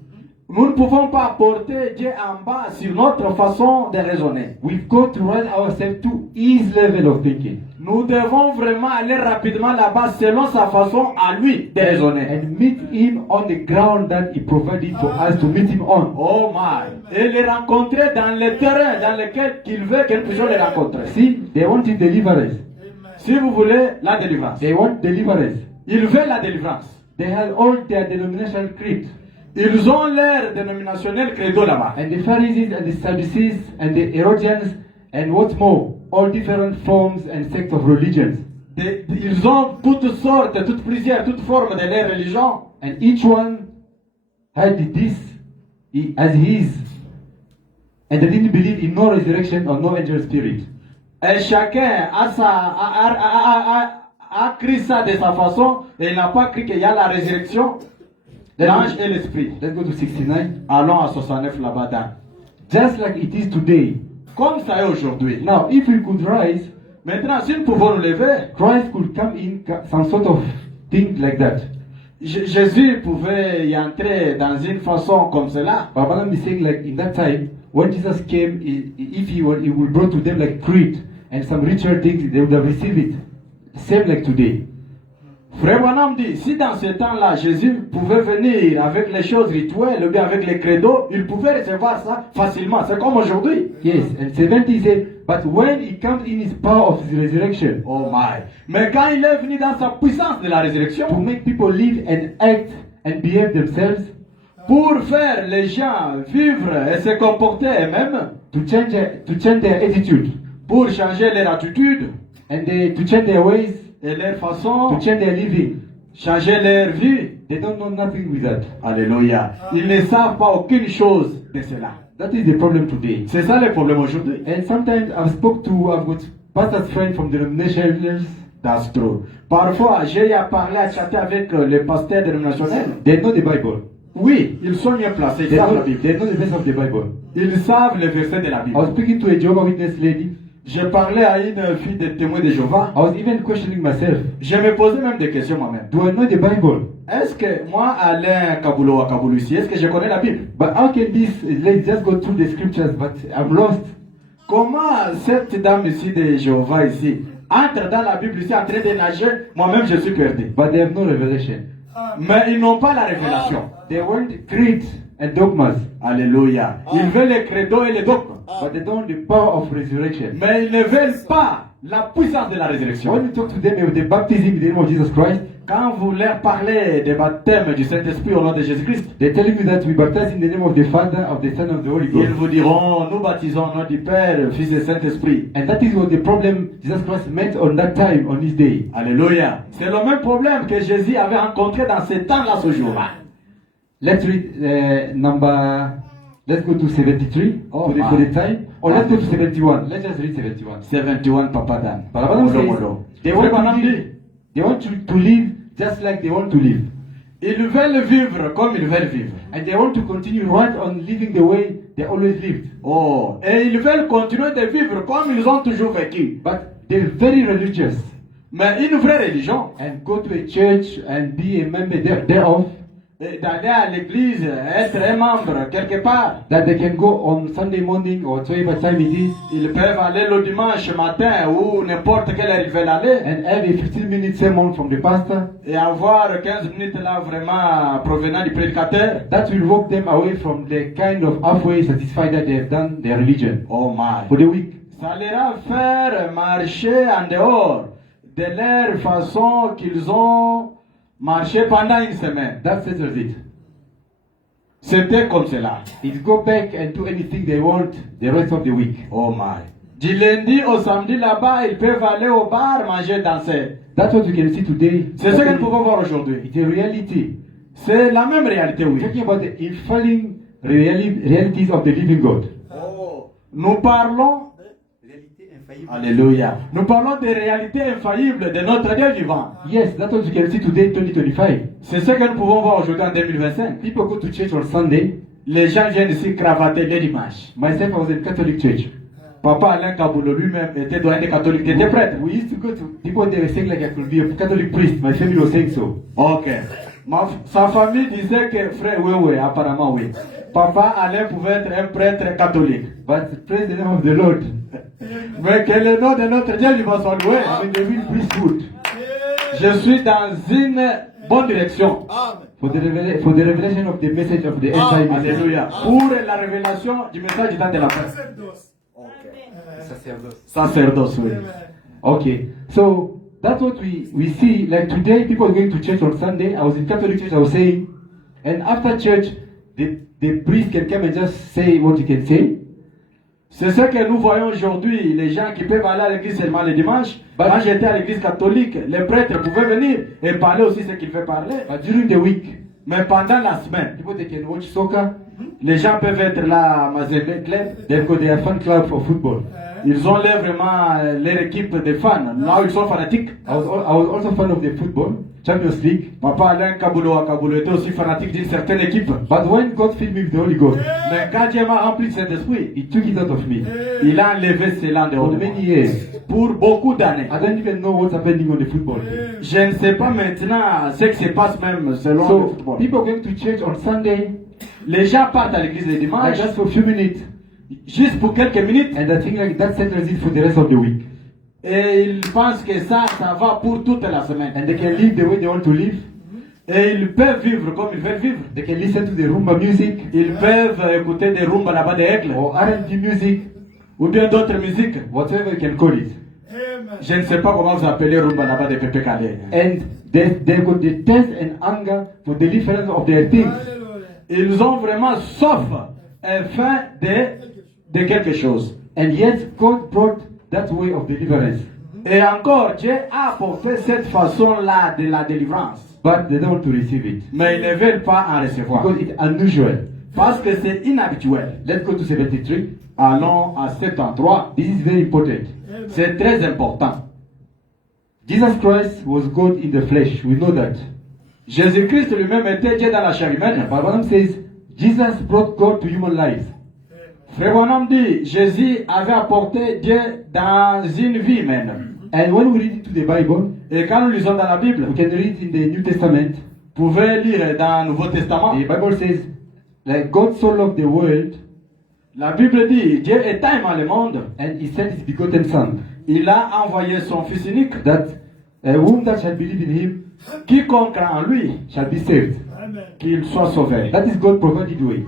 Nous ne pouvons pas apporter Dieu en bas sur notre façon de raisonner. We've got to rise ourselves to His level of thinking Nous devons vraiment aller rapidement là-bas selon sa façon à lui de raisonner. and meet Him on the ground that He provided for us to meet Him on. Oh my! Et les rencontrer dans le terrain dans lequel il veut que nous puissions les rencontrer. See, they wanted deliverance. Si vous voulez la délivrance, They want deliverance. ils veulent la délivrance. They had all their denominational creed. Ils ont leur dénominationnel credo là-bas. And the Pharisees and the Sadducees and the Herodians and what's more, all different forms and sects of religions. Ils ont toutes sortes, toutes plusieurs, toutes formes de leur religion. And each one had this as his. And they didn't believe in no resurrection or no angel spirit. Et chacun a cru ça de sa façon et il n'a pas cru qu'il y a la résurrection, l'ange et l'esprit. Let's go to 69. Allons à 69 là-bas. Dan. Just like it is today. Comme ça est aujourd'hui. Now, if we could rise, Maintenant, si nous pouvons nous lever, Christ could come in some sort of thing like that. Jésus pouvait y entrer dans une façon comme cela. But Balaam is saying like in that time, when Jesus came, if he would brought to them like creed and some ritual things, they would have received it. Same like today. Frère Branham dit, si dans ce temps-là, Jésus pouvait venir avec les choses rituelles ou bien avec les credos, il pouvait recevoir ça facilement. C'est comme aujourd'hui. Yes, and 70 said, but when he comes in his power of his resurrection, Oh my. Mais quand il est venu dans sa puissance de la to résurrection, make people live and act and behave themselves, pour faire les gens vivre et se comporter eux-mêmes, to change their attitude, pour changer leur attitude and to change their ways, et leur to façon, change their living, changer leur vie. they don't know nothing with that. Alléluia. Ils ne savent pas aucune chose de cela. That is the problem today. C'est ça le problème aujourd'hui. And sometimes I've got pastors' friends from denominations. That's true. Parfois, j'ai parlé à chatter avec les pasteurs dénominationnels. They know the Bible. Oui, ils sont bien placés. Ils savent la Bible. They know the verse of the Bible. Ils savent les versets de la I Bible. was speaking to a Jehovah's Witness lady. J'ai parlé à une fille de témoin de Jéhovah. I was even questioning myself. Je me posais même des questions moi-même. Do I know the Bible? Est-ce que moi, Alain Kabulo à Kaboulou ici, est-ce que je connais la Bible? But how can this lady just go through the scriptures, but I'm lost? Comment cette dame ici de Jéhovah ici entre dans la Bible ici en train de nager? Moi-même, je suis perdu. But they have no revelation. Mais ils n'ont pas la révélation. They want creed and dogmas, Alléluia. Ils veulent les credos et les dogmes. but they don't want the power of resurrection. Mais ils ne veulent pas la puissance de la résurrection. When you talk to them about the baptism in the name of Jesus Christ, Quand vous leur parlez des baptêmes du Saint-Esprit au nom de Jésus-Christ, they're telling you that we baptize in the name of the Father, of the Son, of the Holy ils Ghost. vous diront, nous baptisons au nom du Père, Fils et Saint-Esprit. And that is what the problem Jesus Christ met on that time, on his day. Alléluia. C'est le même problème que Jésus avait rencontré dans ces temps-là, ce jour-là. Let's read let's go to 73 Oh, for the time. Or let's go to 71. Let's just read 71. 71 Papa Dan. But the Bible Molo, says molo. they Frère want, Branham to dit, live, they want to live just like they want to live. ils veulent vivre comme ils veulent vivre. And they want to continue right on living the way they always lived. Oh, et ils veulent continuer de vivre comme ils ont toujours vécu. But they're very religious. Mais une vraie religion, And go to a church and be a member thereof. et d'aller à l'église, être un membre quelque part. That they can go on Sunday morning or whatever time it is Ils peuvent aller le dimanche matin ou n'importe quelle heure ils veulent aller and have a 15-minute sermon from the pastor. et avoir 15 minutes là vraiment provenant du prédicateur. That will walk them away from the kind of halfway satisfied that they have done their religion Oh my. for the week. Ça leur faire marcher en dehors de leur façon qu'ils ont marché pendant une semaine. That settles it. C'était comme cela. It go back and do anything they want the rest of the week. Oh my. Du lundi au samedi là-bas, ils peuvent aller au bar, manger, danser. That's what you can see today. C'est ce que nous pouvons voir aujourd'hui. It's a reality. C'est la même réalité, oui. Talking about the infalling realities of the living God. Nous parlons, alléluia, nous parlons des réalités infaillibles de notre Dieu vivant. Yes, that's what you can see today, 2025. C'est ce que nous pouvons voir aujourd'hui en 2025. People go to church on Sunday. Les gens viennent ici cravater le dimanche. Myself, I was in Catholic church. Papa Alain Kaboulou lui-même était doyen des catholiques, était prêtre. We used to go to people, they were saying like I could be a Catholic priest. My family was saying so. Ok. Sa famille disait que, frère, oui, apparemment oui. Papa Alain pouvait être un prêtre catholique. But praise the name of the Lord. Mais que le nom de notre Dieu lui va soit loué. I'm in the real priesthood. Je suis dans une bonne direction. For the revelation of the message of the end time. Alléluia. Pour la révélation du message du temps de la fin. Sacerdoce, oui. Okay, so that's what we see. Like today, people are going to church on Sunday. I was in Catholic church, I was saying, and after church, the priest can come and just say what he can say. C'est ce que nous voyons aujourd'hui, les gens qui peuvent aller à l'église seulement le dimanche. Quand j'étais à l'église catholique, les prêtres pouvaient venir et parler aussi ce qu'ils veulent parler. But during the week, Mais pendant la semaine, people they can watch soccer. les gens peuvent être là à Mazembe Club. They've got their fan club for football. Ils ont l'air vraiment leur équipe de fans. Là où ils sont fanatiques. I was also fan of the football, Champions League. Papa Alain Kaboulou était aussi fanatique d'une certaine équipe. But when God filled me with the Holy Ghost, Mais quand Dieu m'a rempli de Saint-Esprit, He took it out of me. il a enlevé cela de For haut de moi. many years, Pour beaucoup d'années. I don't even know what's happening on the football field. Je ne sais pas maintenant ce qui se passe même selon le So football. people going to church on Sunday, Les gens partent à l'église le like dimanche just for a few minutes, juste pour quelques minutes and I think like that settles it for the rest of the week. et ils pensent que ça va pour toute la semaine. And they can live the way they want to live. Et ils peuvent vivre comme ils veulent vivre. They can listen to the rumba music Ils peuvent écouter des rumbas là-bas des Aigles or R&B music, ou bien d'autres musiques. whatever you can call it. Je ne sais pas comment vous appelez rumba là-bas des Pépé Calais. And they've got the thirst and hunger for deliverance of their things. Ils ont vraiment soif et faim de quelque chose. And yet God brought that way of deliverance. Et encore, Dieu a apporté cette façon-là de la délivrance. But they don't want to receive it. Mais ils ne veulent pas en recevoir. Because it's unusual. Parce que c'est inhabituel. Let's go to 73. Allons à 73. This is very important. C'est très important. Jesus Christ was God in the flesh. We know that. Jésus-Christ lui-même était Dieu dans la chair humaine. But Branham says Jesus brought God to human lives. Frère Branham dit, Jésus avait apporté Dieu dans une vie humaine. And when we read into the Bible, Et quand nous lisons dans la Bible, we can read in the New Testament. vous pouvez lire dans le Nouveau Testament. The Bible says, like God so loved the world, La Bible dit, Dieu est aimant le monde. and He sent His begotten Son, Il a envoyé son Fils unique. that whom that shall believe in Him Quiconque croit en lui, shall be saved. qu'il soit sauvé. That is God provided way.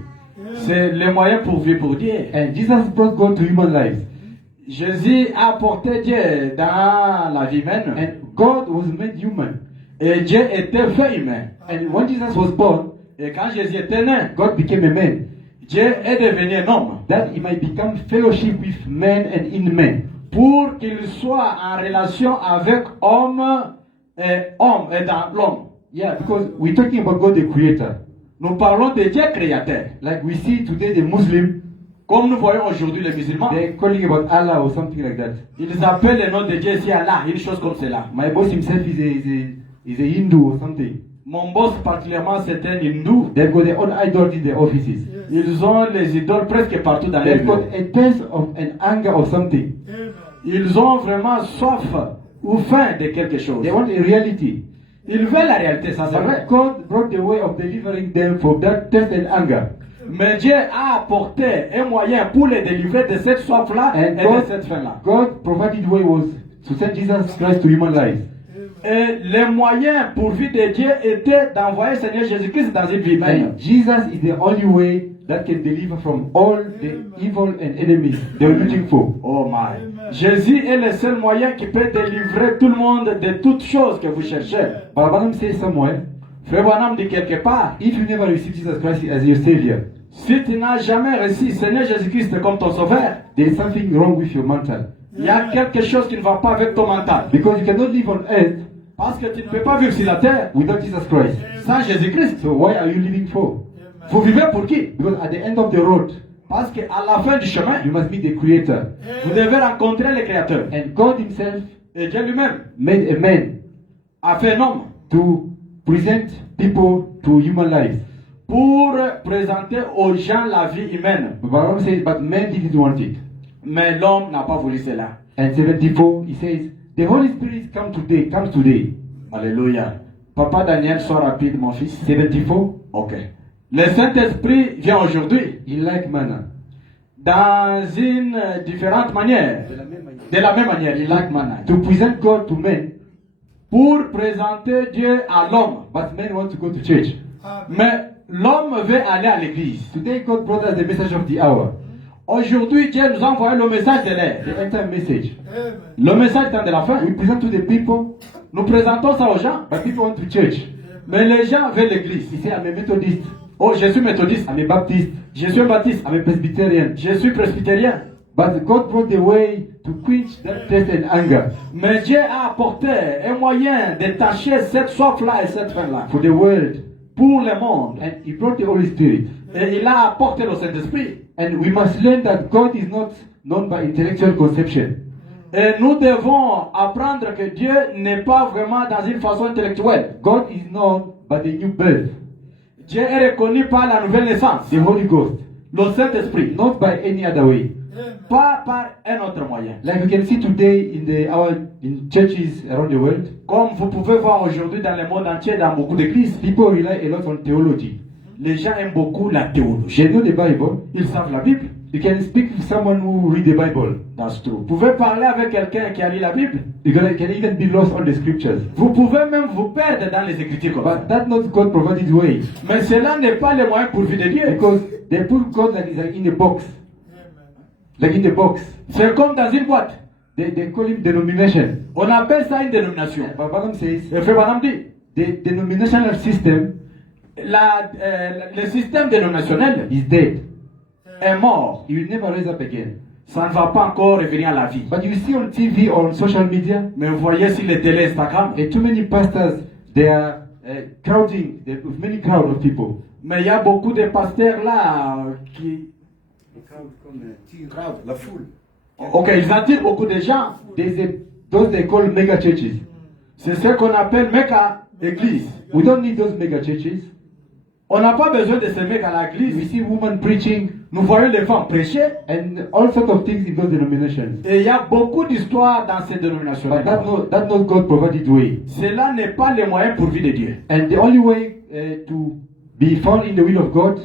C'est le moyen pour vivre pour Dieu. And Jesus brought God to human lives. Jésus a apporté Dieu dans la vie humaine. And God was made human. Et Dieu était fait humain. And when Jesus was born, Et quand Jésus était né, God became a man, Dieu est devenu un homme. that he might become fellowship with men and in men. Pour qu'il soit en relation avec homme et dans l'homme. Yeah, because we're talking about God the Creator. Nous parlons de Dieu créateur. Like we see today the Muslim, Comme nous voyons aujourd'hui les musulmans, they're calling about Allah or something like that. ils appellent le nom de Dieu ici Allah, une chose comme cela. My boss himself is a Hindu or something. Mon boss particulièrement c'est un hindou. They've got their own idols in their offices. Ils ont les idoles presque partout dans les They've got bureaux. a taste of an anger or something. Ils ont vraiment soif ou faim de quelque chose. They want a reality. Ils veulent la réalité, ça c'est But vrai. God brought the way of delivering them from that taste and anger. Mais Dieu a apporté un moyen pour les délivrer de cette soif-là et And de cette faim-là. God provided way was to send Jesus Christ to human lives. Et les moyens pourvus de Dieu étaient d'envoyer Seigneur Jésus-Christ dans une vie humaine. And Jesus is the only way that can deliver from all the evil and enemies they're looking for. Oh my. Jésus est le seul moyen qui peut délivrer tout le monde de toutes choses que vous cherchez. But Branham says somewhere, Frère Branham dit quelque part, if you never received Jesus Christ as your Savior, si tu n'as jamais reçu Seigneur Jésus-Christ comme ton sauveur, there is something wrong with your mental. il y a quelque chose qui ne va pas avec ton mental. Because you cannot live on earth Parce que tu ne peux pas vivre sur la terre without Jesus Christ. sans Jésus-Christ. So why are you living for? Vous vivez pour qui? Because at the end of the road, Parce qu'à la fin du chemin, you must meet the Creator. vous devez rencontrer le Créateur. And God Himself Et Dieu lui-même made a man a fait un homme to present people to human life. pour présenter aux gens la vie humaine. But Branham says, but man didn't want it. Mais l'homme n'a pas voulu cela. And 74, he says, the Holy Spirit comes today. Alléluia. Papa Daniel, sois rapide, mon fils. 74, Ok. Le Saint-Esprit vient aujourd'hui in like manner. dans une différente manière. De la même manière, il like manner. To present God to men, Pour présenter Dieu à l'homme. but men want to go to church. Mais l'homme veut aller à l'église. Today God brought us the message of the hour, Aujourd'hui, Dieu nous a envoyé le message de l'ère. the end time message. Le message temps de la fin. We present to the people, Nous présentons ça aux gens. but people want to church. Mais les gens veulent l'église. He said, I'm a Methodist, Oh, je suis méthodiste. I'm a Baptist, Je suis baptiste. I'm a Presbyterian. Je suis presbytérien. But God brought the way to quench that thirst and anger Mais Dieu a apporté un moyen de tâcher cette soif-là et cette faim-là for the world. pour le monde. And He brought the Holy Spirit. Et il a apporté le Saint-Esprit. And we must learn that God is not known by intellectual conception. Et nous devons apprendre que Dieu n'est pas vraiment dans une façon intellectuelle. God is known by the new birth, Dieu est reconnu par la nouvelle naissance, the Holy Ghost, le Saint-Esprit, not by any other way. pas par un autre moyen. Like you can see today in churches around the world, Comme vous pouvez voir aujourd'hui dans le monde entier, dans beaucoup d'églises, people rely a lot on theology. les gens aiment beaucoup la théologie. They know the Bible. Ils savent la Bible. You can speak with someone who read the Bible. That's true. Vous pouvez parler avec quelqu'un qui a lu la Bible. You can even be lost on the scriptures. Vous pouvez même vous perdre dans les Écritures comme ça. But that's not God provided way. Mais cela n'est pas le moyen pourvu de Dieu. Because they put God like in a box. Like in a box. C'est comme dans une boîte. They call him denomination. On appelle ça une dénomination. But Branham says Et Frère Branham dit, the denominational system le système dénominationnel is dead. est mort. He will never raise up again. Ça ne va pas encore revenir à la vie. But you see on TV or on social media, Mais vous voyez sur les télé Instagram, too many pastors, they are crowding with many crowd of people. mais il y a beaucoup de pasteurs là qui... La foule. Ok, ils attirent beaucoup de gens. Those they call mega churches. C'est ce qu'on appelle méga église. We don't need those mega churches. On n'a pas besoin de ces mecs à We l'église. see women preaching Nous voyons les femmes prêcher. and all sorts of things in those denominations. Et il y a beaucoup d'histoires dans ces dénominations. But that's not God provided way. Cela n'est pas le moyen pourvu de Dieu. And the only way to be found in the will of God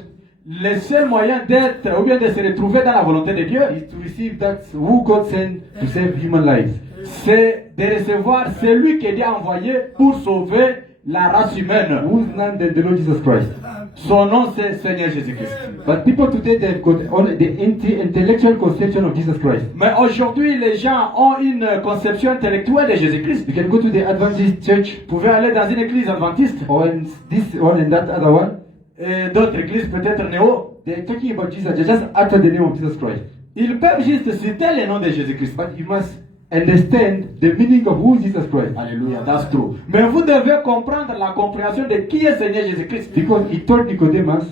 Le seul moyen d'être ou bien de se retrouver dans la volonté de Dieu, is to receive that who God sent to save human lives. c'est de recevoir celui que Dieu a envoyé pour sauver la race humaine. whose name than the Lord Jesus Christ. Son nom c'est Seigneur Jésus-Christ. But people today, they've got only the intellectual conception of Jesus Christ. Mais aujourd'hui, les gens ont une conception intellectuelle de Jésus-Christ. You can go to the Adventist church Vous pouvez aller dans une église adventiste or in this one and that other one. et d'autres églises peut-être néo. They're talking about Jesus. They just utter the name of Jesus Christ. Ils peuvent juste citer le nom de Jésus-Christ. But you must understand the meaning of who is Jesus Christ. Alléluia, that's true. Mais vous devez comprendre la compréhension de qui est Seigneur Jésus-Christ. Because he told Nicodemus,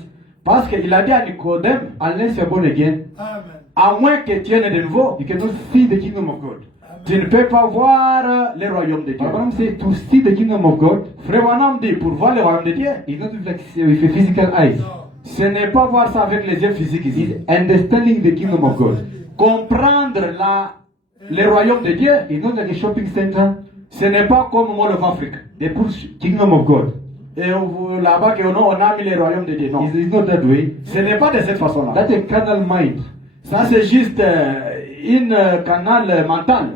Parce qu'il a dit à Nicodème, unless you are born again, à moins que tu aies de nouveau, you cannot see the kingdom of God. tu ne peux pas voir le royaume de Dieu. Abraham said to see the kingdom of God Frère Branham dit, pour voir le royaume de Dieu, is not with, like, with a physical eyes. ce n'est pas voir ça avec les yeux physiques ici. It's understanding the kingdom of God. Comprendre le royaume de Dieu, It's not like a shopping center. ce n'est pas comme Mall of Afrique. They put kingdom of God. Et là-bas, on a mis le royaume de Dieu. Non. It's not that way. Ce n'est pas de cette façon-là. That's a carnal mind. Ça, c'est juste une canal mental.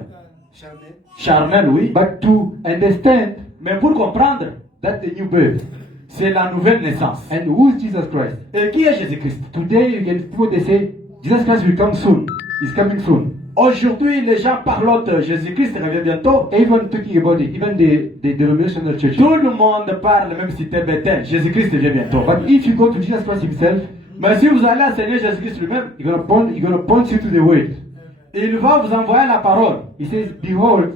Charnel, oui. But to understand, Mais pour comprendre, that's the new birth. c'est la nouvelle naissance. And who is Jesus Christ? Et qui est Jésus-Christ? Today you can people they say Jesus Christ will come soon. He's coming soon. Aujourd'hui, les gens parlent de Jésus-Christ revient bientôt. Even talking about it, even the denominational churches. Tout le monde parle, même si c'est Bethel. Jésus-Christ revient bientôt. But if you go to Jesus Christ himself, Mais si vous allez à Seigneur Jésus-Christ lui-même, he's gonna point you to the word. il va vous envoyer la parole. He says, behold,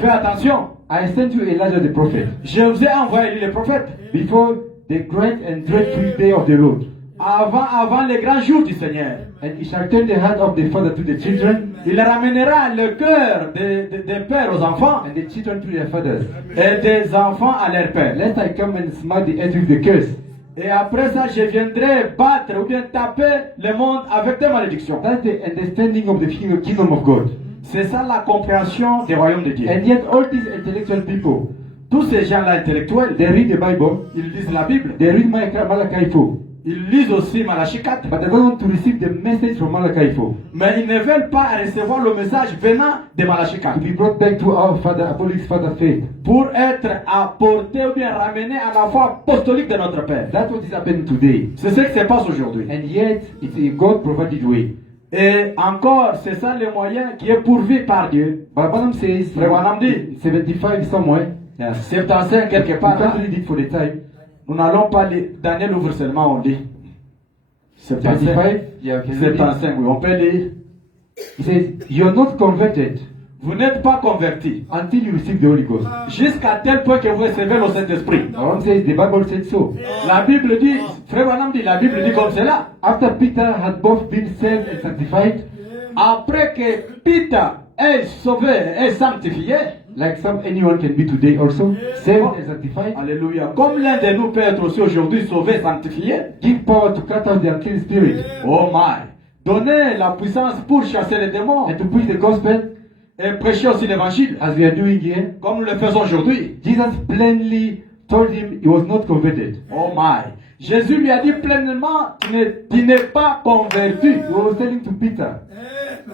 Fais attention. I sent you Elijah the prophet Je vous ai envoyé lui, le prophète. before the great and dreadful day of the Lord. Avant les grands jours du Seigneur. And he shall turn the heart of the father to the children, Il ramènera le cœur des pères aux enfants and the children to their fathers. et des enfants à leur père. Lest I come and smite the earth with the curse. Et après ça, je viendrai battre ou bien taper le monde avec des malédictions. That's the understanding of the kingdom of God. C'est ça la compréhension du royaume de Dieu. And yet all these intellectual people, Tous ces gens-là intellectuels, they read the Bible, ils lisent la Bible. they read Malachi 4, Ils lisent aussi Malachie 4. but they don't want to receive the message from Malachi 4 Mais ils ne veulent pas recevoir le message venant de Malachie 4. to be brought back to our father, apostolic father faith. Pour être apporté ou bien ramené à la foi apostolique de notre Père. That's what is happening today. C'est ce qui se passe aujourd'hui. And yet it's a God provided way. Et encore, c'est ça le moyen qui est pourvu par Dieu. But Branham says Frère Branham dit, 75 somewhere. Yeah. 75 quelque We part. can't Hein? read it for the time. Nous n'allons pas lire. Daniel ouvre seulement, on lit. 75. 75, yeah, okay. 75, oui, on peut lire. He says, you're not converted Vous n'êtes pas convertis until you receive the Holy Ghost. jusqu'à tel point que vous recevez le Saint-Esprit. Branham says the Bible said so. La Bible dit, Frère Branham dit, la Bible dit comme cela. After Peter had both been saved and sanctified, Après que Peter est sauvé et sanctifié, like anyone can be today also, saved and sanctified, alléluia, comme l'un de nous peut être aussi aujourd'hui sauvé, sanctifié, give power to cast out the unclean spirit oh my, donnez la puissance pour chasser les démons and to preach the gospel et prêcher aussi l'évangile, as we are doing here. comme nous le faisons aujourd'hui. Jesus plainly told him he was not converted. Oh my, Jésus lui a dit pleinement, tu n'es pas converti. He was telling to Peter.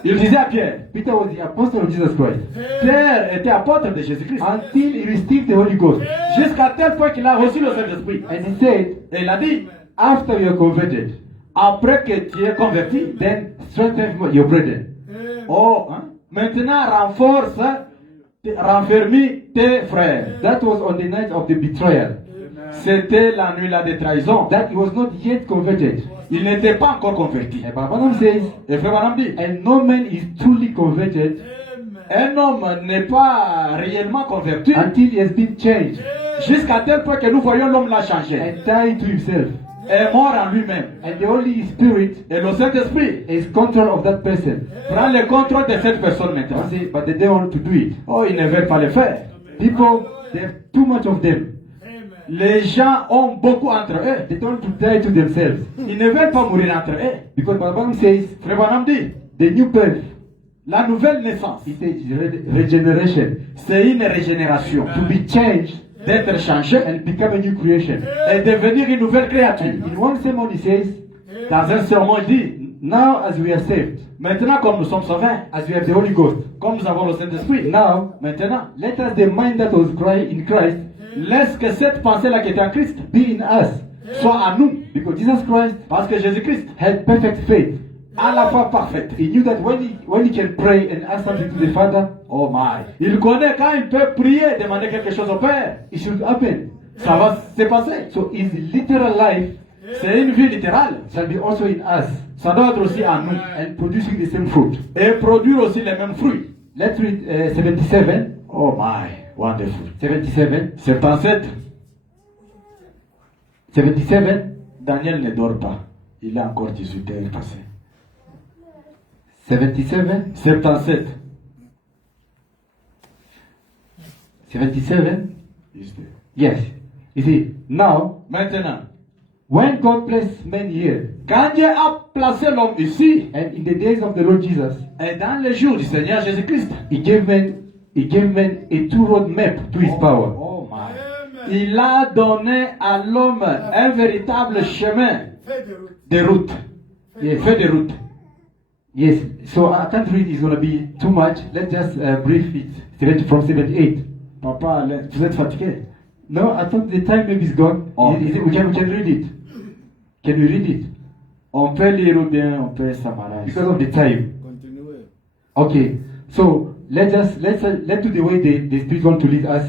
Il disait à Pierre, Peter was the apostle of Jesus Christ Pierre était apôtre de Jésus-Christ, until he received the Holy Ghost. jusqu'à tel point qu'il a reçu le Saint-Esprit. And he said, Et il a dit, after you are converted, après que tu es converti, then strengthen your brethren. oh, hein, maintenant renforce, renfermis tes frères. That was on the night of the betrayal. C'était la nuit là de trahison. That he was not yet converted. Il n'était pas encore converti. And Branham says, Et Frère Branham dit, and no man is truly converted un homme n'est pas réellement converti until he has been changed jusqu'à tel point que nous voyons l'homme là changer, and died to himself. est mort en lui-même. And the Holy Spirit Et le Saint-Esprit is control of that person. prend le contrôle de cette personne maintenant. I say, but they don't want to do it. Oh, ils ne veulent pas le faire. People, they have too much of them. Les gens ont beaucoup entre eux. They don't want to die to themselves. Ils ne veulent pas mourir entre eux. Because Branham says, Frère Branham dit, the new birth la nouvelle naissance, is a regeneration. c'est une régénération. To be changed D'être changé and become a new creation. et devenir une nouvelle créature. And in one sermon he says, Dans un sermon, il dit, now as we are saved, maintenant comme nous sommes sauvés, as we have the Holy Ghost, comme nous avons le Saint-Esprit, now maintenant, let us the mind that was in Christ Laisse que cette pensée-là qui était en Christ be in us. soit à nous. Because Jesus Christ Parce que Jésus-Christ had perfect faith. a la foi parfaite. He knew that when he can pray and ask something to the Father, Oh my. Il connaît quand il peut prier, demander quelque chose au Père. it should happen. Ça va se passer. So his literal life C'est une vie littérale. shall be also in us Ça doit être aussi en nous. and producing the same fruit. Et produire aussi les mêmes fruits. Let's read 77. Oh my. Wonderful. 77. 77. 77. Daniel ne dort pas. Il a encore 18 heures passées. 77. 77. 77. Juste. Yes. You see, now, Maintenant, when God placed men here, quand Dieu a placé l'homme ici, and in the days of the Lord Jesus, et dans les jours du Seigneur Jésus-Christ, He gave men a two-road map to His power. oh my. Il a donné à l'homme un véritable chemin de route. Yes. Fait de route. Yes. So I can't read. It's going to be too much. Let's just brief it. From 78. Papa, vous êtes fatigué? No, I thought the time maybe is gone. Oh. We can read it. Can we read it? On peut lire ou bien on peut s'amarrer. Because of the time. Continuez. Okay. So let's do the way the Spirit want to lead us.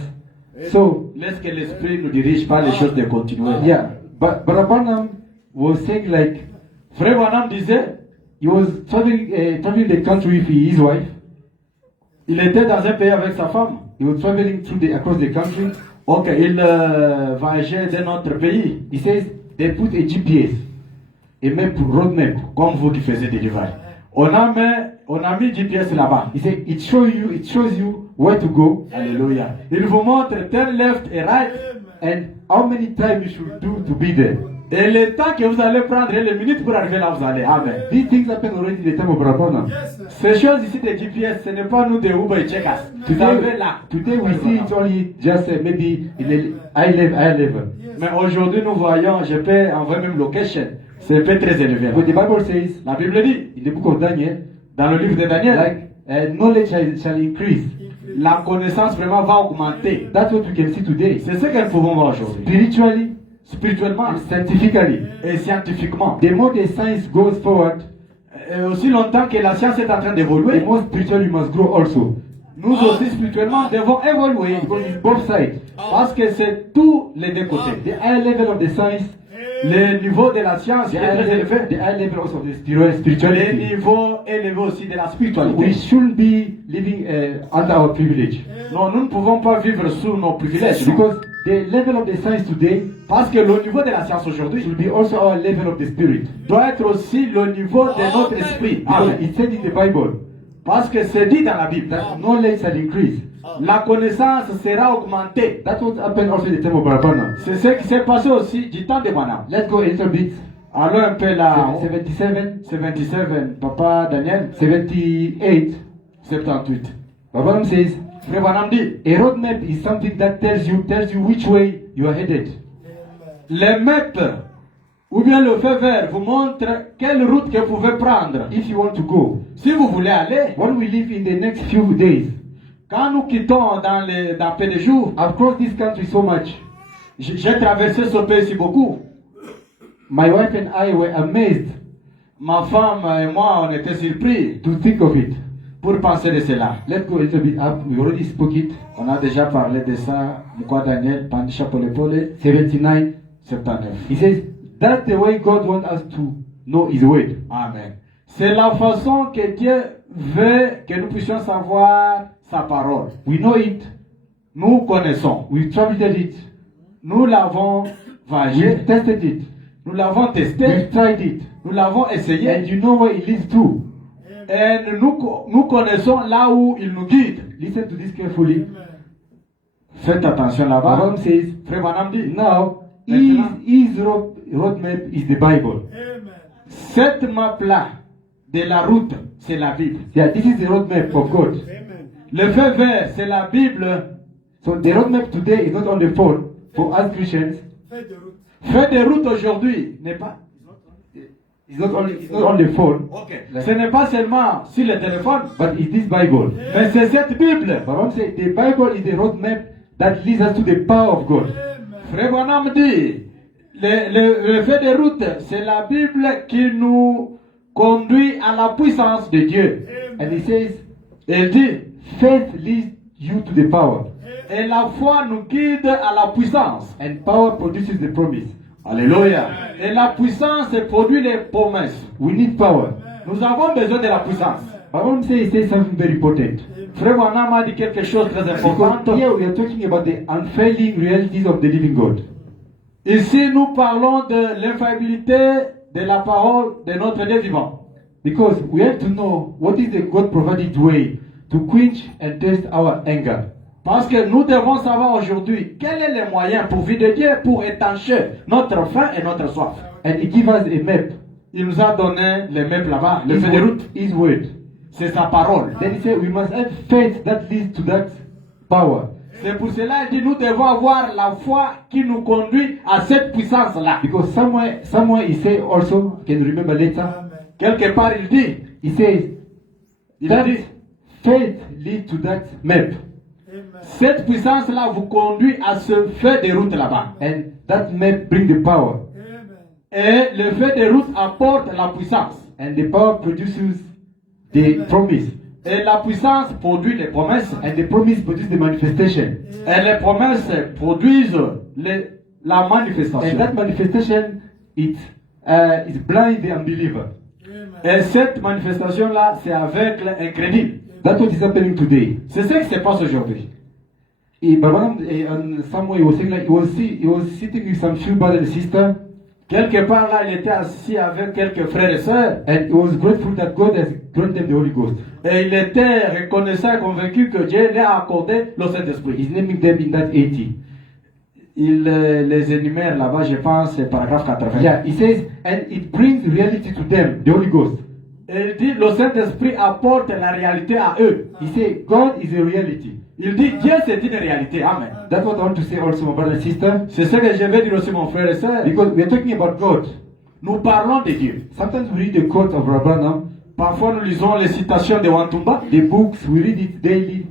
So Laisse que l'Esprit nous dirige par les choses de continuer. yeah, but Branham was saying like Frère Branham disait, he was traveling the country with his wife. il était dans un pays avec sa femme. He was traveling across the country. Ok, il voyageait d'un autre pays, He says they put a GPS, a map, road map. comme vous qui faisiez des livraisons. On a mis GPS là-bas. He said it shows you where to go Alléluia. Il vous montre turn left et right. and how many times you should do to be there. Et le temps que vous allez prendre et les minutes pour arriver là où vous allez. Amen. These things happen already in the time of Branham. Ces choses ici de GPS, ce n'est pas nous de Uber et Checkers. Vous avez là. Today we see it only just maybe in a high level. Mais aujourd'hui, nous voyons, je peux envoyer même location. C'est pas très élevé. But the Bible says La Bible dit, in the book of Daniel, dans le livre de Daniel, like knowledge shall increase. la connaissance vraiment va augmenter. That's what we can see today. C'est ce que nous pouvons voir aujourd'hui. Spiritually Spirituellement and scientifically. et scientifiquement. The more the science goes forward, Et aussi longtemps que la science est en train the d'évoluer, more spiritually you must grow also. nous aussi spirituellement devons évoluer. Because it's both sides. Parce que c'est tous les deux côtés. The high level of the science, Le niveau de la science the est très élevé. high level also of the Le spirituality. niveau élevé aussi de la We spiritualité. shouldn't be living under our privilege. Non, nous ne pouvons pas vivre sous nos privilèges. Because the level of the science today Parce que le niveau de la science aujourd'hui should be also our level of the spirit. doit être aussi le niveau de notre esprit. Because Amen. it said in the Bible Parce que c'est dit dans la Bible. that knowledge shall increase. La connaissance sera augmentée. That's what happened also in the time of Branham. C'est ce qui s'est passé aussi du temps de Branham. Let's go a little bit. Alors un peu là. 77, 77, Papa Daniel. 78. 78. Branham says, Frère Branham dit, a roadmap is something that tells you which way you are headed. les maps ou bien le feu vert vous montre quelle route que vous pouvez prendre. If you want to go, Si vous voulez aller, when we live in the next few days, quand nous quittons dans peu de jours, I've crossed this country so much. j'ai traversé ce pays beaucoup. My wife and I were amazed Ma femme et moi, on était surpris to think of it. pour penser de cela. Let's go a little bit up. We already spoke it. On a déjà parlé de ça. Mukwa Daniel, Pandisha Polepole, 79. 79. He says, that's the way God wants us to know His word. Amen. C'est la façon que Dieu veut que nous puissions savoir sa parole. We know it. Nous connaissons. We've traveled it. Nous l'avons voyagé. We've tested it. Nous l'avons testé. We've tried it. Nous l'avons And essayé. you know where it leads to. Et nous connaissons là où il nous guide. Listen to this carefully. Faites attention là-bas. Branham says, Frère Branham dit, now, his roadmap is the Bible. cette map-là de la route, c'est la Bible. Yeah, this is the roadmap of God. Le feu vert, c'est la Bible. So the roadmap today is not on the phone for us Christians. Feu de route aujourd'hui n'est pas. It's not on the phone, Ce n'est pas seulement sur le téléphone, but it's this Bible. mais c'est cette Bible. Branham said the Bible is the roadmap that leads us to the power of God. Frère Branham dit, le fait de route, c'est la Bible qui nous conduit à la puissance de Dieu. And he says, Il dit, faith leads you to the power, et la foi nous guide à la puissance. and power produces the promise. Alléluia. Et la puissance produit les promesses. We need power. Nous avons besoin de la puissance. But I want to say something very important. Frère Branham a dit quelque chose de très important. Because here we are talking about the unfailing realities of the living God. Ici, nous parlons de l'infaillibilité de la parole de notre Dieu vivant. Because we have to know what is the God provided way to quench and test our anger. Parce que nous devons savoir aujourd'hui quel est le moyen pourvu de Dieu pour étancher notre faim et notre soif. And he gives us a map. Il nous a donné les maps là-bas, le feu de route. His word. C'est sa parole. Then he said we must have faith that leads to that power. C'est pour cela qu'il dit nous devons avoir la foi qui nous conduit à cette puissance-là. Because somewhere he say also, can you remember later? Quelque part il dit, He says il that dit, faith leads to that map. cette puissance-là vous conduit à ce feu de route là-bas. And that map bring the power. Et le feu de route apporte la puissance. And the power produces the promise. Et la puissance produit les promesses. And the promise produces the manifestation. Et les promesses produisent la And manifestation. that manifestation it is blind the unbeliever. Et cette manifestation-là, c'est avec l'incrédule. That's what is happening today. C'est ce qui se passe aujourd'hui. Somewhere he was saying like he was sitting with some few brothers and sisters, Quelque part là, il était assis avec quelques frères et sœurs. and he was grateful that God has granted them the Holy Ghost. Et il était reconnaissant et convaincu que Dieu leur a accordé le Saint-Esprit. He's naming them in that 80. Il les énumère là-bas, je pense, c'est paragraphe 80. Yeah, he says, and it brings reality to them, the Holy Ghost. Et il dit, le Saint-Esprit apporte la réalité à eux. He says, God is a reality. Il dit, Dieu c'est une réalité. Amen. That's what I want to say also, my brother and sister. C'est ce que je vais dire aussi, mon frère et sœur. Because we are talking about God. Nous parlons de Dieu. Sometimes we read the quote of Rabbanam, Parfois, nous lisons les citations de Wantumba. the books, we read it daily.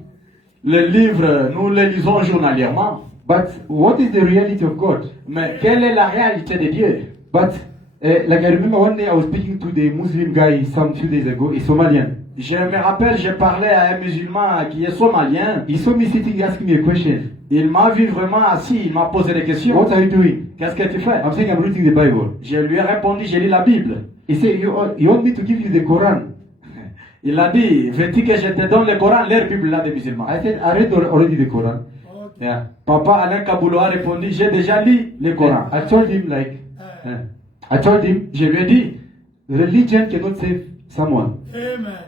Les livres, nous les lisons journalièrement. But what is the reality of God? Mais quelle est la réalité de Dieu? But like I remember one day I was speaking to the Muslim guy some few days ago, a Somalian. Je me rappelle, j'ai parlé à un musulman qui est somalien. He saw me sitting asking me a question. Il m'a vu vraiment assis, il m'a posé des questions. What are you doing? Qu'est-ce que tu fais? I'm saying I'm reading the Bible. Je lui ai répondu, je lis la Bible. He said, you want me to give you the Quran? Il a dit, veux-tu que je te donne le Coran, leur Bible là des musulmans? I said, I read already the Quran. Yeah. Papa Alain Kaboulou a répondu, j'ai déjà lu le Coran. I told him Je lui ai dit, religion cannot save someone.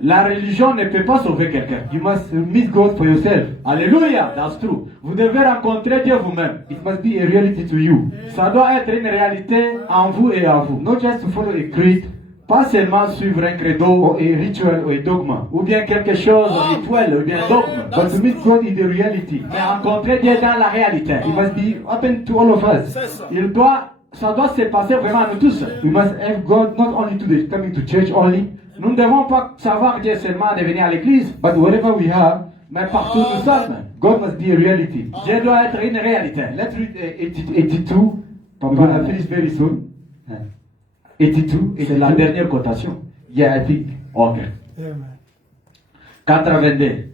la religion ne peut pas sauver quelqu'un. You must meet God for yourself. Alléluia, that's true. Vous devez rencontrer Dieu vous-même. It must be a reality to you. Ça doit être une réalité en vous et en vous. Not just to follow a creed Pas seulement suivre un credo or a ritual or a dogma, ou bien quelque chose rituel ou bien dogme. but to meet God in the reality. Mais rencontrer Dieu dans la réalité. It must be open to all of us. Ça doit se passer vraiment à nous tous. We must have God not only to the coming to church only, Nous ne devons pas savoir Dieu seulement de venir à l'église, but wherever we are, mais partout où nous sommes. God must be a reality. Dieu doit être une réalité. Let's read 82. We're gonna finish very soon. 82. C'est la dernière cotation. Yeah, I think. Ok. 82.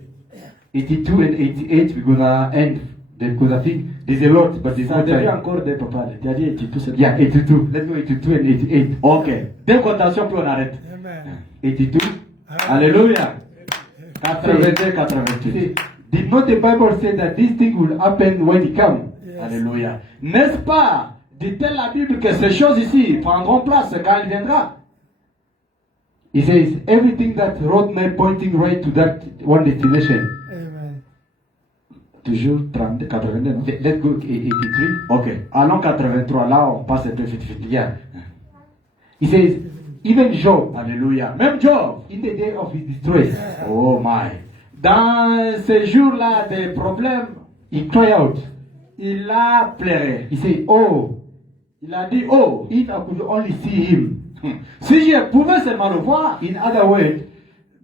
82 and 88, we're gonna end because I think there's a lot, but there's Ça no devait time. encore des papas. Tu as dit et tout c'est Yeah, 82. Let's go 82 and 88. Ok. Deux cotations puis on arrête. 82. Alléluia. 82, 88. See, did not the Bible say that this thing will happen when he comes? Alléluia. N'est-ce pas? Dit-elle la Bible que ces choses ici prendront place quand il viendra? He says everything that road map pointing right to that one destination. Toujours 32, 82, non? Let's go 83. Ok. Allons 83. Là, on passe un peu vite, vite. Yeah. He says even Job, Alléluia. Même Job. in the day of his distress, Oh my. Dans ces jours-là des problèmes, he cried out. il a pleuré. He said, "Oh, Il a dit, oh, if I could only see him." si je pouvais seulement le voir, In other words,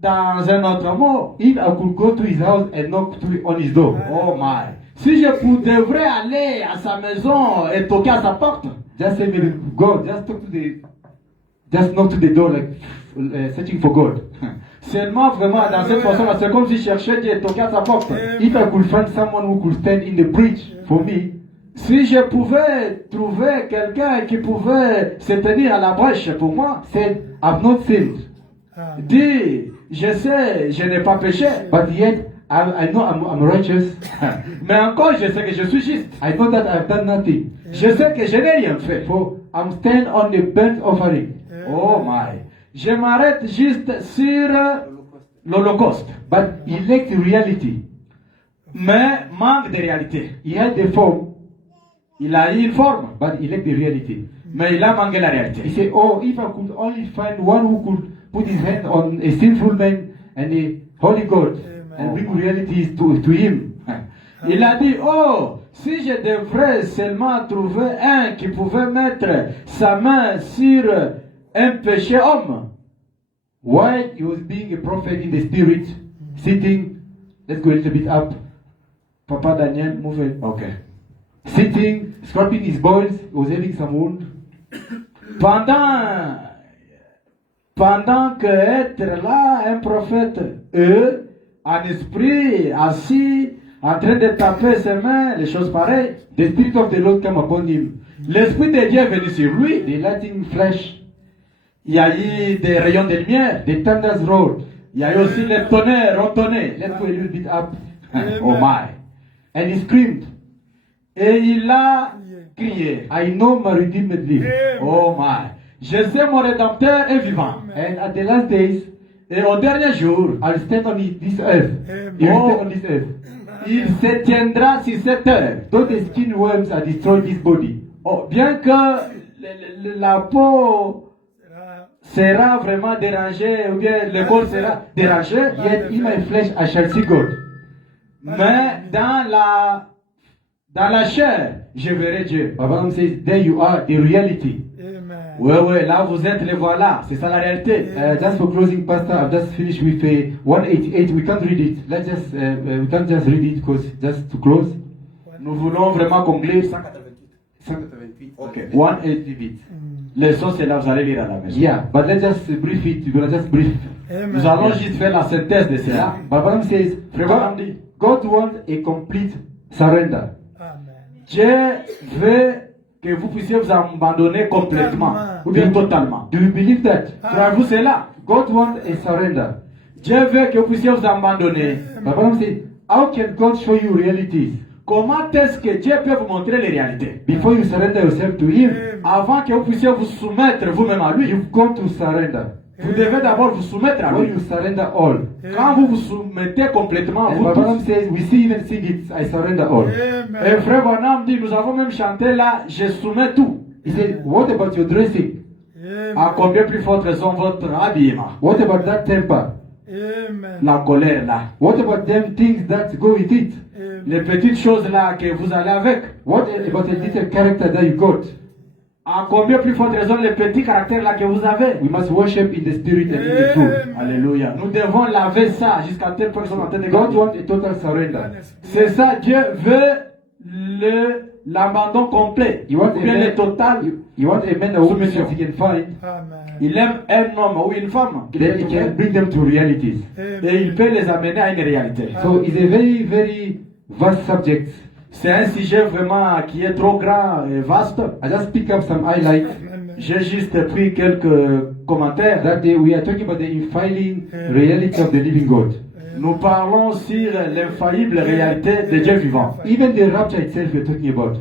dans un autre mot, if I could go to his house and knock on his door. oh my. Si je devrais aller à sa maison et toquer à sa porte, just say maybe God, just knock to the door like searching for God. seulement vraiment dans cette façon-là, c'est comme si je cherchais Dieu et toquer à sa porte. If I could find someone who could stand in the breach for me, Si je pouvais trouver quelqu'un qui pouvait se tenir à la brèche pour moi, said, I've not sinned, dit, je sais, je n'ai pas péché, but yet I know I'm righteous. mais encore je sais que je suis juste. I know that I've done nothing. Je sais que je n'ai rien fait. For I'm stand on the burnt offering. Oh my. Je m'arrête juste sur l'Holocauste. But he lacked the reality. Mais manque de réalité. He had the form, Il a eu une forme, but he lacked the reality. mais il a manqué la He réalité. said, oh, if I could only find one who could put his hand on a sinful man and a holy God and bring realities to him. Il a dit, oh, si je devrais seulement trouver un qui pouvait mettre sa main sur un péché homme, While he was being a prophet in the spirit, sitting, let's go a little bit up, Papa Daniel, move it. Ok. sitting, scraping his boils, he was having some wound. Pendant que être là, un prophète, eux, en esprit, assis, en train de taper ses mains, les choses pareilles, The Spirit of the Lord came upon him. l'Esprit de Dieu est venu sur lui. The lightning flash, Il y a eu des rayons de lumière. the thunders roared. Il y a eu aussi les tonnerres retournés. Let's go a little bit up. Oh my. And he screamed, Et il a crié. I know my redeemed live. Oh my. Je sais mon Rédempteur est vivant. And at the last days, Et au dernier jour, I'll stand on this earth. He will stand on this earth. il se tiendra sur cette terre. Though the skin worms are destroying his body, Oh, bien que la peau sera vraiment dérangée, ou bien le corps sera dérangé, yet in my flesh I shall see God. mais dans la chair, je verrai Dieu. Balaam says, there you are, the reality. Ouais, là vous êtes, les voilà, c'est ça la réalité. Just for closing, Pastor, I've just finished with 188. We can't read it. Let's just we can't just read it because just to close. Nous voulons vraiment conclure. 188. Okay. 188. Les sons, c'est là, vous allez lire à la maison. Yeah, but let's just brief it. We're gonna just brief. Nous allons juste faire la synthèse de cela. But Balaam says, Frère Branham dit, God wants a complete surrender. Dieu veut que vous puissiez vous abandonner complètement, ou bien totalement. Do you believe that? Croyez-vous cela? God wants a surrender. Dieu veut que vous puissiez vous abandonner. But Balaam says, how can God show you realities? Comment est-ce que Dieu peut vous montrer les réalités? Before you surrender yourself to Him, Avant que vous puissiez vous soumettre vous-même à lui, you've got to surrender. vous devez d'abord vous soumettre à When lui. you surrender all. Quand vous vous soumettez complètement à And vous Balaam tous. says, we see even sing it, I surrender all. Et frère Branham dit, nous avons même chanté là, je soumets tout. He said, what about your dressing? À combien plus forte raison votre habillement? What about that temper? La colère là. What about them things that go with it? Les petites choses là que vous allez avec. What about the little character that you got? À combien plus forte raison les petits caractères là que vous avez. We must worship in the spirit and in the truth. Alléluia. Nous devons laver ça jusqu'à telle personne en train de God gagner. wants a total surrender. C'est ça, Dieu veut l'abandon complet. You want Ou a bien le man, total. you want a man or woman that he can find, Il aime un homme ou une femme. then he can bring them to realities. Et il peut les amener à une réalité. So it's a very, very vast subject. C'est un sujet vraiment qui est trop grand et vaste. I just pick up some highlights J'ai juste pris quelques commentaires. that we are talking about the infiling reality of the living God. Nous parlons sur l'infaillible réalité de Dieu vivant. Even the rapture itself we're talking about.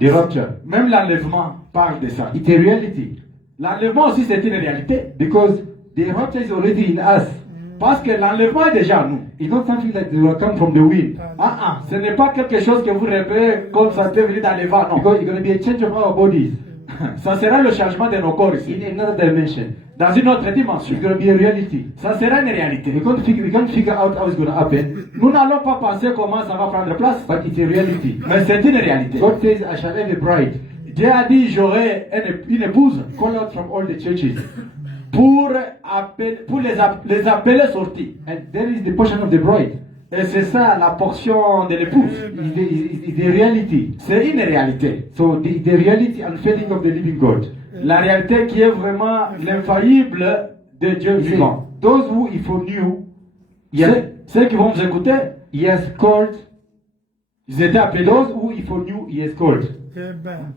The rapture. Même l'enlèvement parle de ça. It's a reality. L'enlèvement aussi c'est une réalité. Because the rapture is already in us. Parce que l'enlèvement est déjà en nous. It's not something that will come from the wind. Ce n'est pas quelque chose que vous rêvez comme ça peut venir dans les vents, non. Because it's going to be a change of our bodies Ça sera le changement de nos corps ici. in another dimension. Dans une autre dimension. It's going to be a reality. Ça sera une réalité. We can't figure out how it's going to happen, Nous n'allons pas penser comment ça va prendre place. but it's a reality. Mais c'est une réalité. God says, I shall have a bride. Dieu a dit j'aurai une épouse Call out from all the churches. pour les appeler sortis. And there is the portion of the bride. Et c'est ça la portion de l'épouse. It's the reality. C'est une réalité. So the reality unfailing of the living God. La réalité qui est vraiment l'infaillible de Dieu He said, vivant. those who he foreknew, he has, Ceux qui vont vous écouter, he has called. ils étaient appelés. Those who he foreknew, he has called. Amen.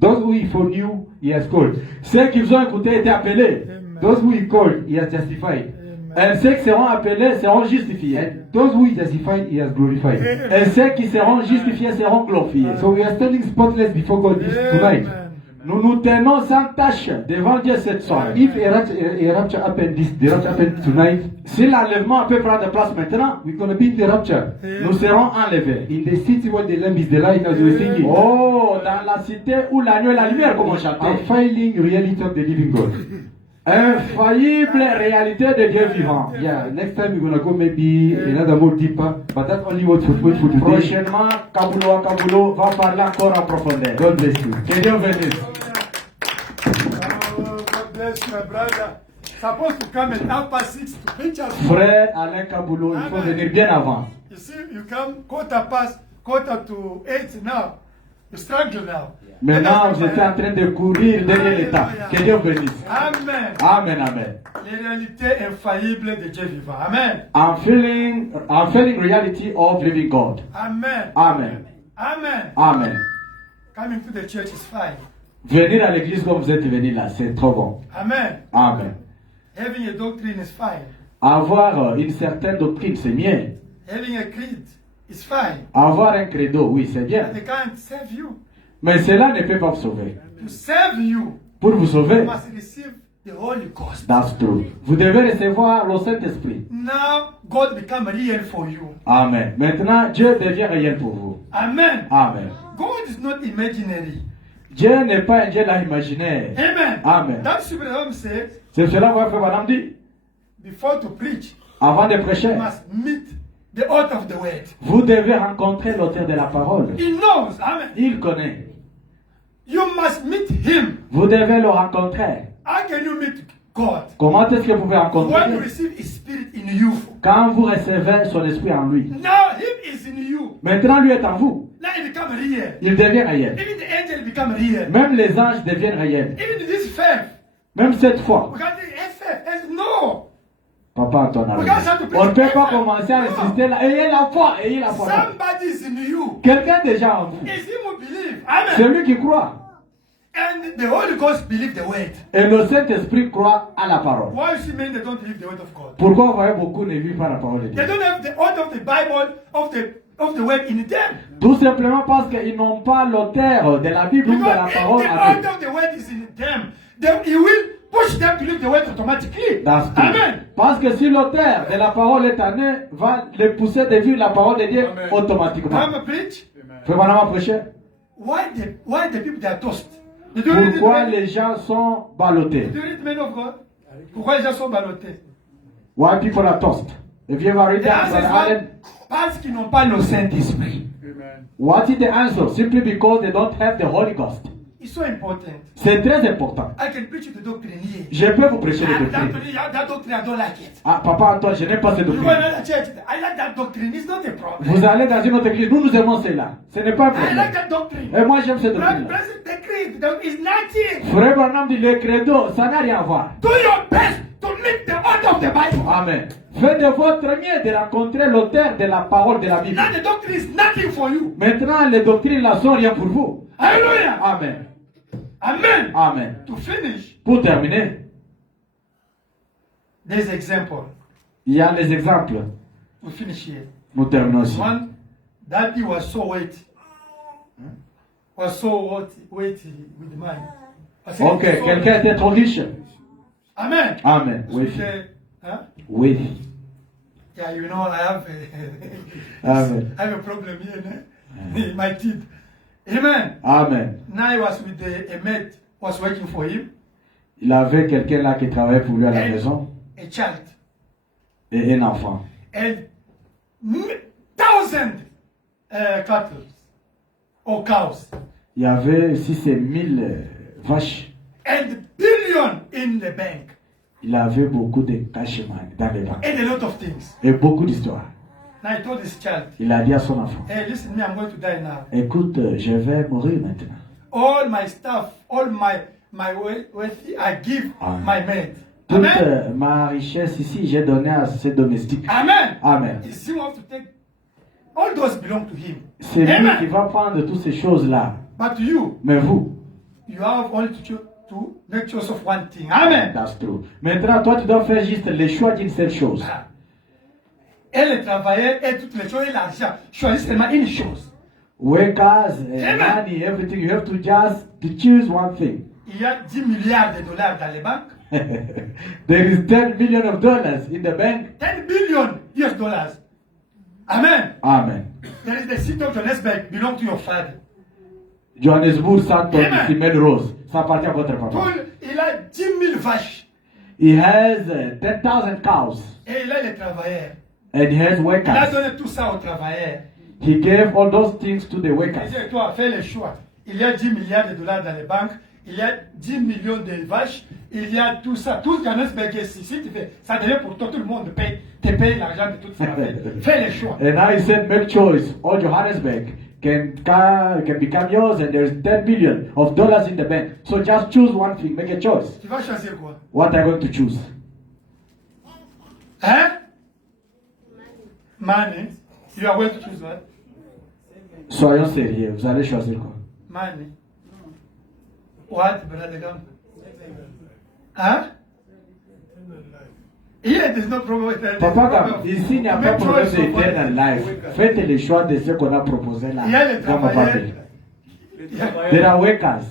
Those who he foreknew, he has called. Ceux qui vous ont écouté étaient appelés. Those who he called, he has justified. Et ceux qui seront appelés seront justifiés. And those who he justified, he has glorified. Et ceux qui seront justifiés seront glorifiés. So we are standing spotless before God tonight. Nous nous tenons sans tâche devant Dieu cette soirée. If a rapture happened, the rapture happened tonight, Si l'enlèvement peut prendre place maintenant, we're going to be in the rapture. nous serons enlevés. In the city where the lamb is the light, as we were singing. Oh, dans la cité où l'agneau est la lumière, comme on chantait. Unfailing reality of the living God. Infaillible réalité de Dieu vivant. Yeah, next time we're going to go maybe another more deeper, but that's only what for today. Prochainement, Kabulo va parler encore en profondeur. God bless you. Que Dieu bénisse. Oh, God bless my brother. Supposed to come at 6:30 to preach us. Frère Alain Kabulo, il faut venir bien avant. You see, you come quarter to 8 now. You struggle now. Maintenant, vous êtes en train de courir derrière l'État. Que Dieu bénisse. Amen. Amen, amen. Les réalités infaillibles de Dieu vivant. Amen. I'm feeling reality of living God. Amen. Amen. Amen. Amen. Coming to the church is fine. Venir à l'église comme vous êtes venu là, c'est trop bon. Amen. Amen. Having a doctrine is fine. Avoir une certaine doctrine, c'est bien. Having a creed is fine. Avoir un credo, oui, c'est bien. But they can't save you. Mais cela ne peut pas vous sauver. To save you, Pour vous you sauver, must receive the Holy Ghost. that's true. Vous devez recevoir le Saint-Esprit. Now God become real for you. Amen. Maintenant, Dieu devient réel pour vous. Amen. Amen. God is not imaginary. Dieu n'est pas un Dieu là imaginaire. Amen. Amen. That's what Abraham said. C'est cela que frère Madame dit. Before to preach, Avant de prêcher, you must meet the author of the word. vous devez rencontrer l'auteur de la parole. He knows. Amen. Il connaît. You must meet him. Vous devez le rencontrer. How can you meet God? Comment est-ce que vous pouvez When you rencontrer? receive His Spirit in you. Quand vous recevez son esprit en lui. Now Him is in you. Maintenant, lui est en vous. Now it become real. Il devient réel. Even the angel become real. Même les anges deviennent réels. Even this faith. Même cette fois. We can't say faith. No. Papa Antoine. Regarde ça, On ne peut pas commencer à insister là. Ayez la foi, ayez la foi. Somebody is in you. Quelqu'un déjà en vous. Is him who believe. Amen. Celui qui croit. And the Holy Ghost believe the word. Et le Saint-Esprit croit à la parole. Why you see men they don't believe the word of God? Pourquoi vous voyez beaucoup ne vivent pas la parole de Dieu? They don't have the author of the Bible of the word in them. Tout simplement parce qu'ils n'ont pas l'auteur de la Bible ou de la Because parole if the à eux. author of the word is in them, then he will push them to live the word automatically. That's true. Amen. Parce que si l'auteur de la parole est en eux, va les pousser de vivre la parole de Dieu Amen. automatiquement. I'm a preach. Frère Madame prêcher. Why the people they are tossed? Did you read it, Pourquoi man? les gens sont ballottés? Did you read men of God? Pourquoi les gens sont ballottés? Why people are tossed? If you ever read The that, answer is Brother what? Allen, Parce qu'ils n'ont pas le Saint-Esprit. what is the answer? Simply because they don't have the Holy Ghost. It's so important. C'est très important. I can preach the doctrine here. Je peux vous prêcher les And doctrines. that doctrine, I don't like it. Ah, Papa Antoine, je n'aime pas ces You go in doctrines. another church, I like that doctrine. It's not a problem. Vous allez dans une autre église, nous aimons cela. Ce n'est pas un I like problème. that doctrine. Et moi j'aime cette doctrine. Blessed the creed, there is nothing. Frère Branham dit le credo, ça n'a rien à voir. Do your best to meet the author of the Bible. Amen. Faites de votre mieux de rencontrer l'auteur de la parole de la Bible. Now the doctrine is nothing for you. Maintenant, les doctrines là sont rien pour vous. Hallelujah. Amen. Amen. Amen. To finish, Pour terminer, there's example. il y a les exemples. To finish here. Nous terminons aussi. One, daddy was so weighty. Was so weighty with money. I said, Ok, so- quelqu'un était trop riche. Amen. Amen. So Oui. he said, huh? Oui. Yeah, you know, I have Amen. I have a problem here, né? My teeth. Amen. Amen. Now he was with a mate was working for him, Il avait quelqu'un là qui travaillait pour lui à la and maison a child, et un enfant. and 1,000 cattle or cows, Il y avait 6 000 vaches. and billion in the bank, Il avait beaucoup de cash money dans les banques. and a lot of things. Et beaucoup d'histoires. Now he told his child, Il a dit à son enfant, hey, listen me, I'm going to die now. écoute, je vais mourir maintenant. All my stuff, all my wealth, I give Amen. my maid. Toute Amen. ma richesse ici, j'ai donné à ses domestiques. Amen. Amen. He still wants to take, all those belong to him. C'est lui qui Amen. va prendre toutes ces choses-là. But you, Mais vous, you have only to make choice of one thing. Amen. that's true. Maintenant, toi, tu dois faire juste le choix d'une seule chose. Et les travailleurs et toutes les choses et l'argent. Choisis seulement une chose. Workers, Amen. money, everything, you have to just to choose one thing. Il y a 10 milliards de dollars dans les banques. There is $10 billion in the bank. 10 billion US dollars. Amen. Amen. There is the city of Johannesburg belong to your father. Johannesburg, Santon, Amen. ici, Melrose, ça appartient à votre papa. Paul, il a 10 000 vaches. He has 10,000 cows Et il a les travailleurs. and he has Il a workers. donné tout ça aux travailleurs. He gave all those things to the Il workers. dit, toi, fais le choix. Il y a 10 milliards de dollars dans les banques. Il y a 10 millions de vaches. Il y a tout ça. Tout Johannesburg ici. Si tu fais, ça devient pour toi, tout le monde te paye l'argent de toute sa vie. Fais le choix. And now he said, make choice. All Johannesburg can become yours, and there's $10 billion in the bank. So just choose one thing. Make a choice. Tu vas choisir quoi? What are you going to choose? Hein? Money. You are going to choose what? Soyons sérieux. Vous allez choisir quoi? Money. What, brother Gam? Hein? Here, there's no problem with that. Papa Gam, ici il n'y a pas de problème d'éternel life. Faites les choix de ce qu'on a proposé là. Il y a les Comme papa travailleurs. dit. There are workers.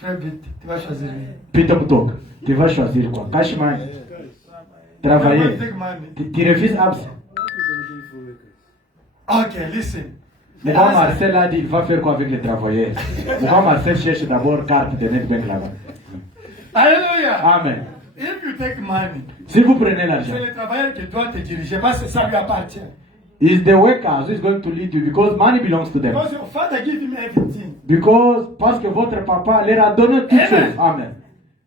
Très vite, tu vas choisir lui. Peter Mtok, tu vas choisir quoi? Cashman. Travailler. Take money. Tu refuses abs. Okay, listen. Mon grand Marcel a dit, il va faire quoi avec les travailleurs? Mon grand Marcel cherche d'abord carte de Netbank là-bas. Alléluia. Amen. If you take money, Si vous prenez l'argent, c'est le travailleur qui doit te diriger parce que ça lui appartient. it's the workers who is going to lead you because money belongs to them. Because your father give him everything. Parce que votre papa leur a donné toutes choses. Amen.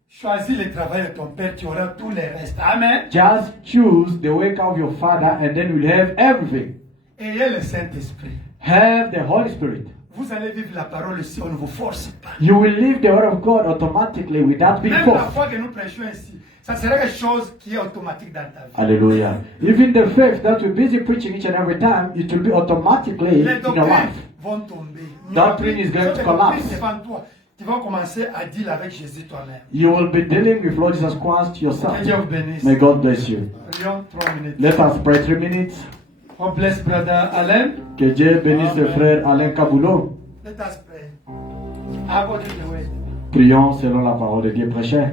Choisis le travail de ton père, tu auras tout le reste. Amen. Just choose the worker of your father and then you'll have everything. Ayez le Saint-Esprit. Have the Holy Spirit. Vous allez vivre la parole ici, on ne vous force pas. You will live the word of God automatically without being Même la forced. foi que nous prêchons ici, ça sera quelque chose qui est automatique dans ta vie. Hallelujah. Even the faith that we're busy preaching each and every time, it will be automatically Les in your doctrines life. vont tomber. Doctrine is going to collapse. Devant toi, tu vas commencer à deal avec Jésus toi-même. You will be dealing with Lord Jesus Christ yourself. Que Dieu vous bénisse. May God bless you. Prions 3 minutes. Let us pray 3 minutes. God bless brother Alain. Que Dieu bénisse le frère Alain Kaboulot. Let us pray. According to the way. Prions selon la parole de Dieu prêchée.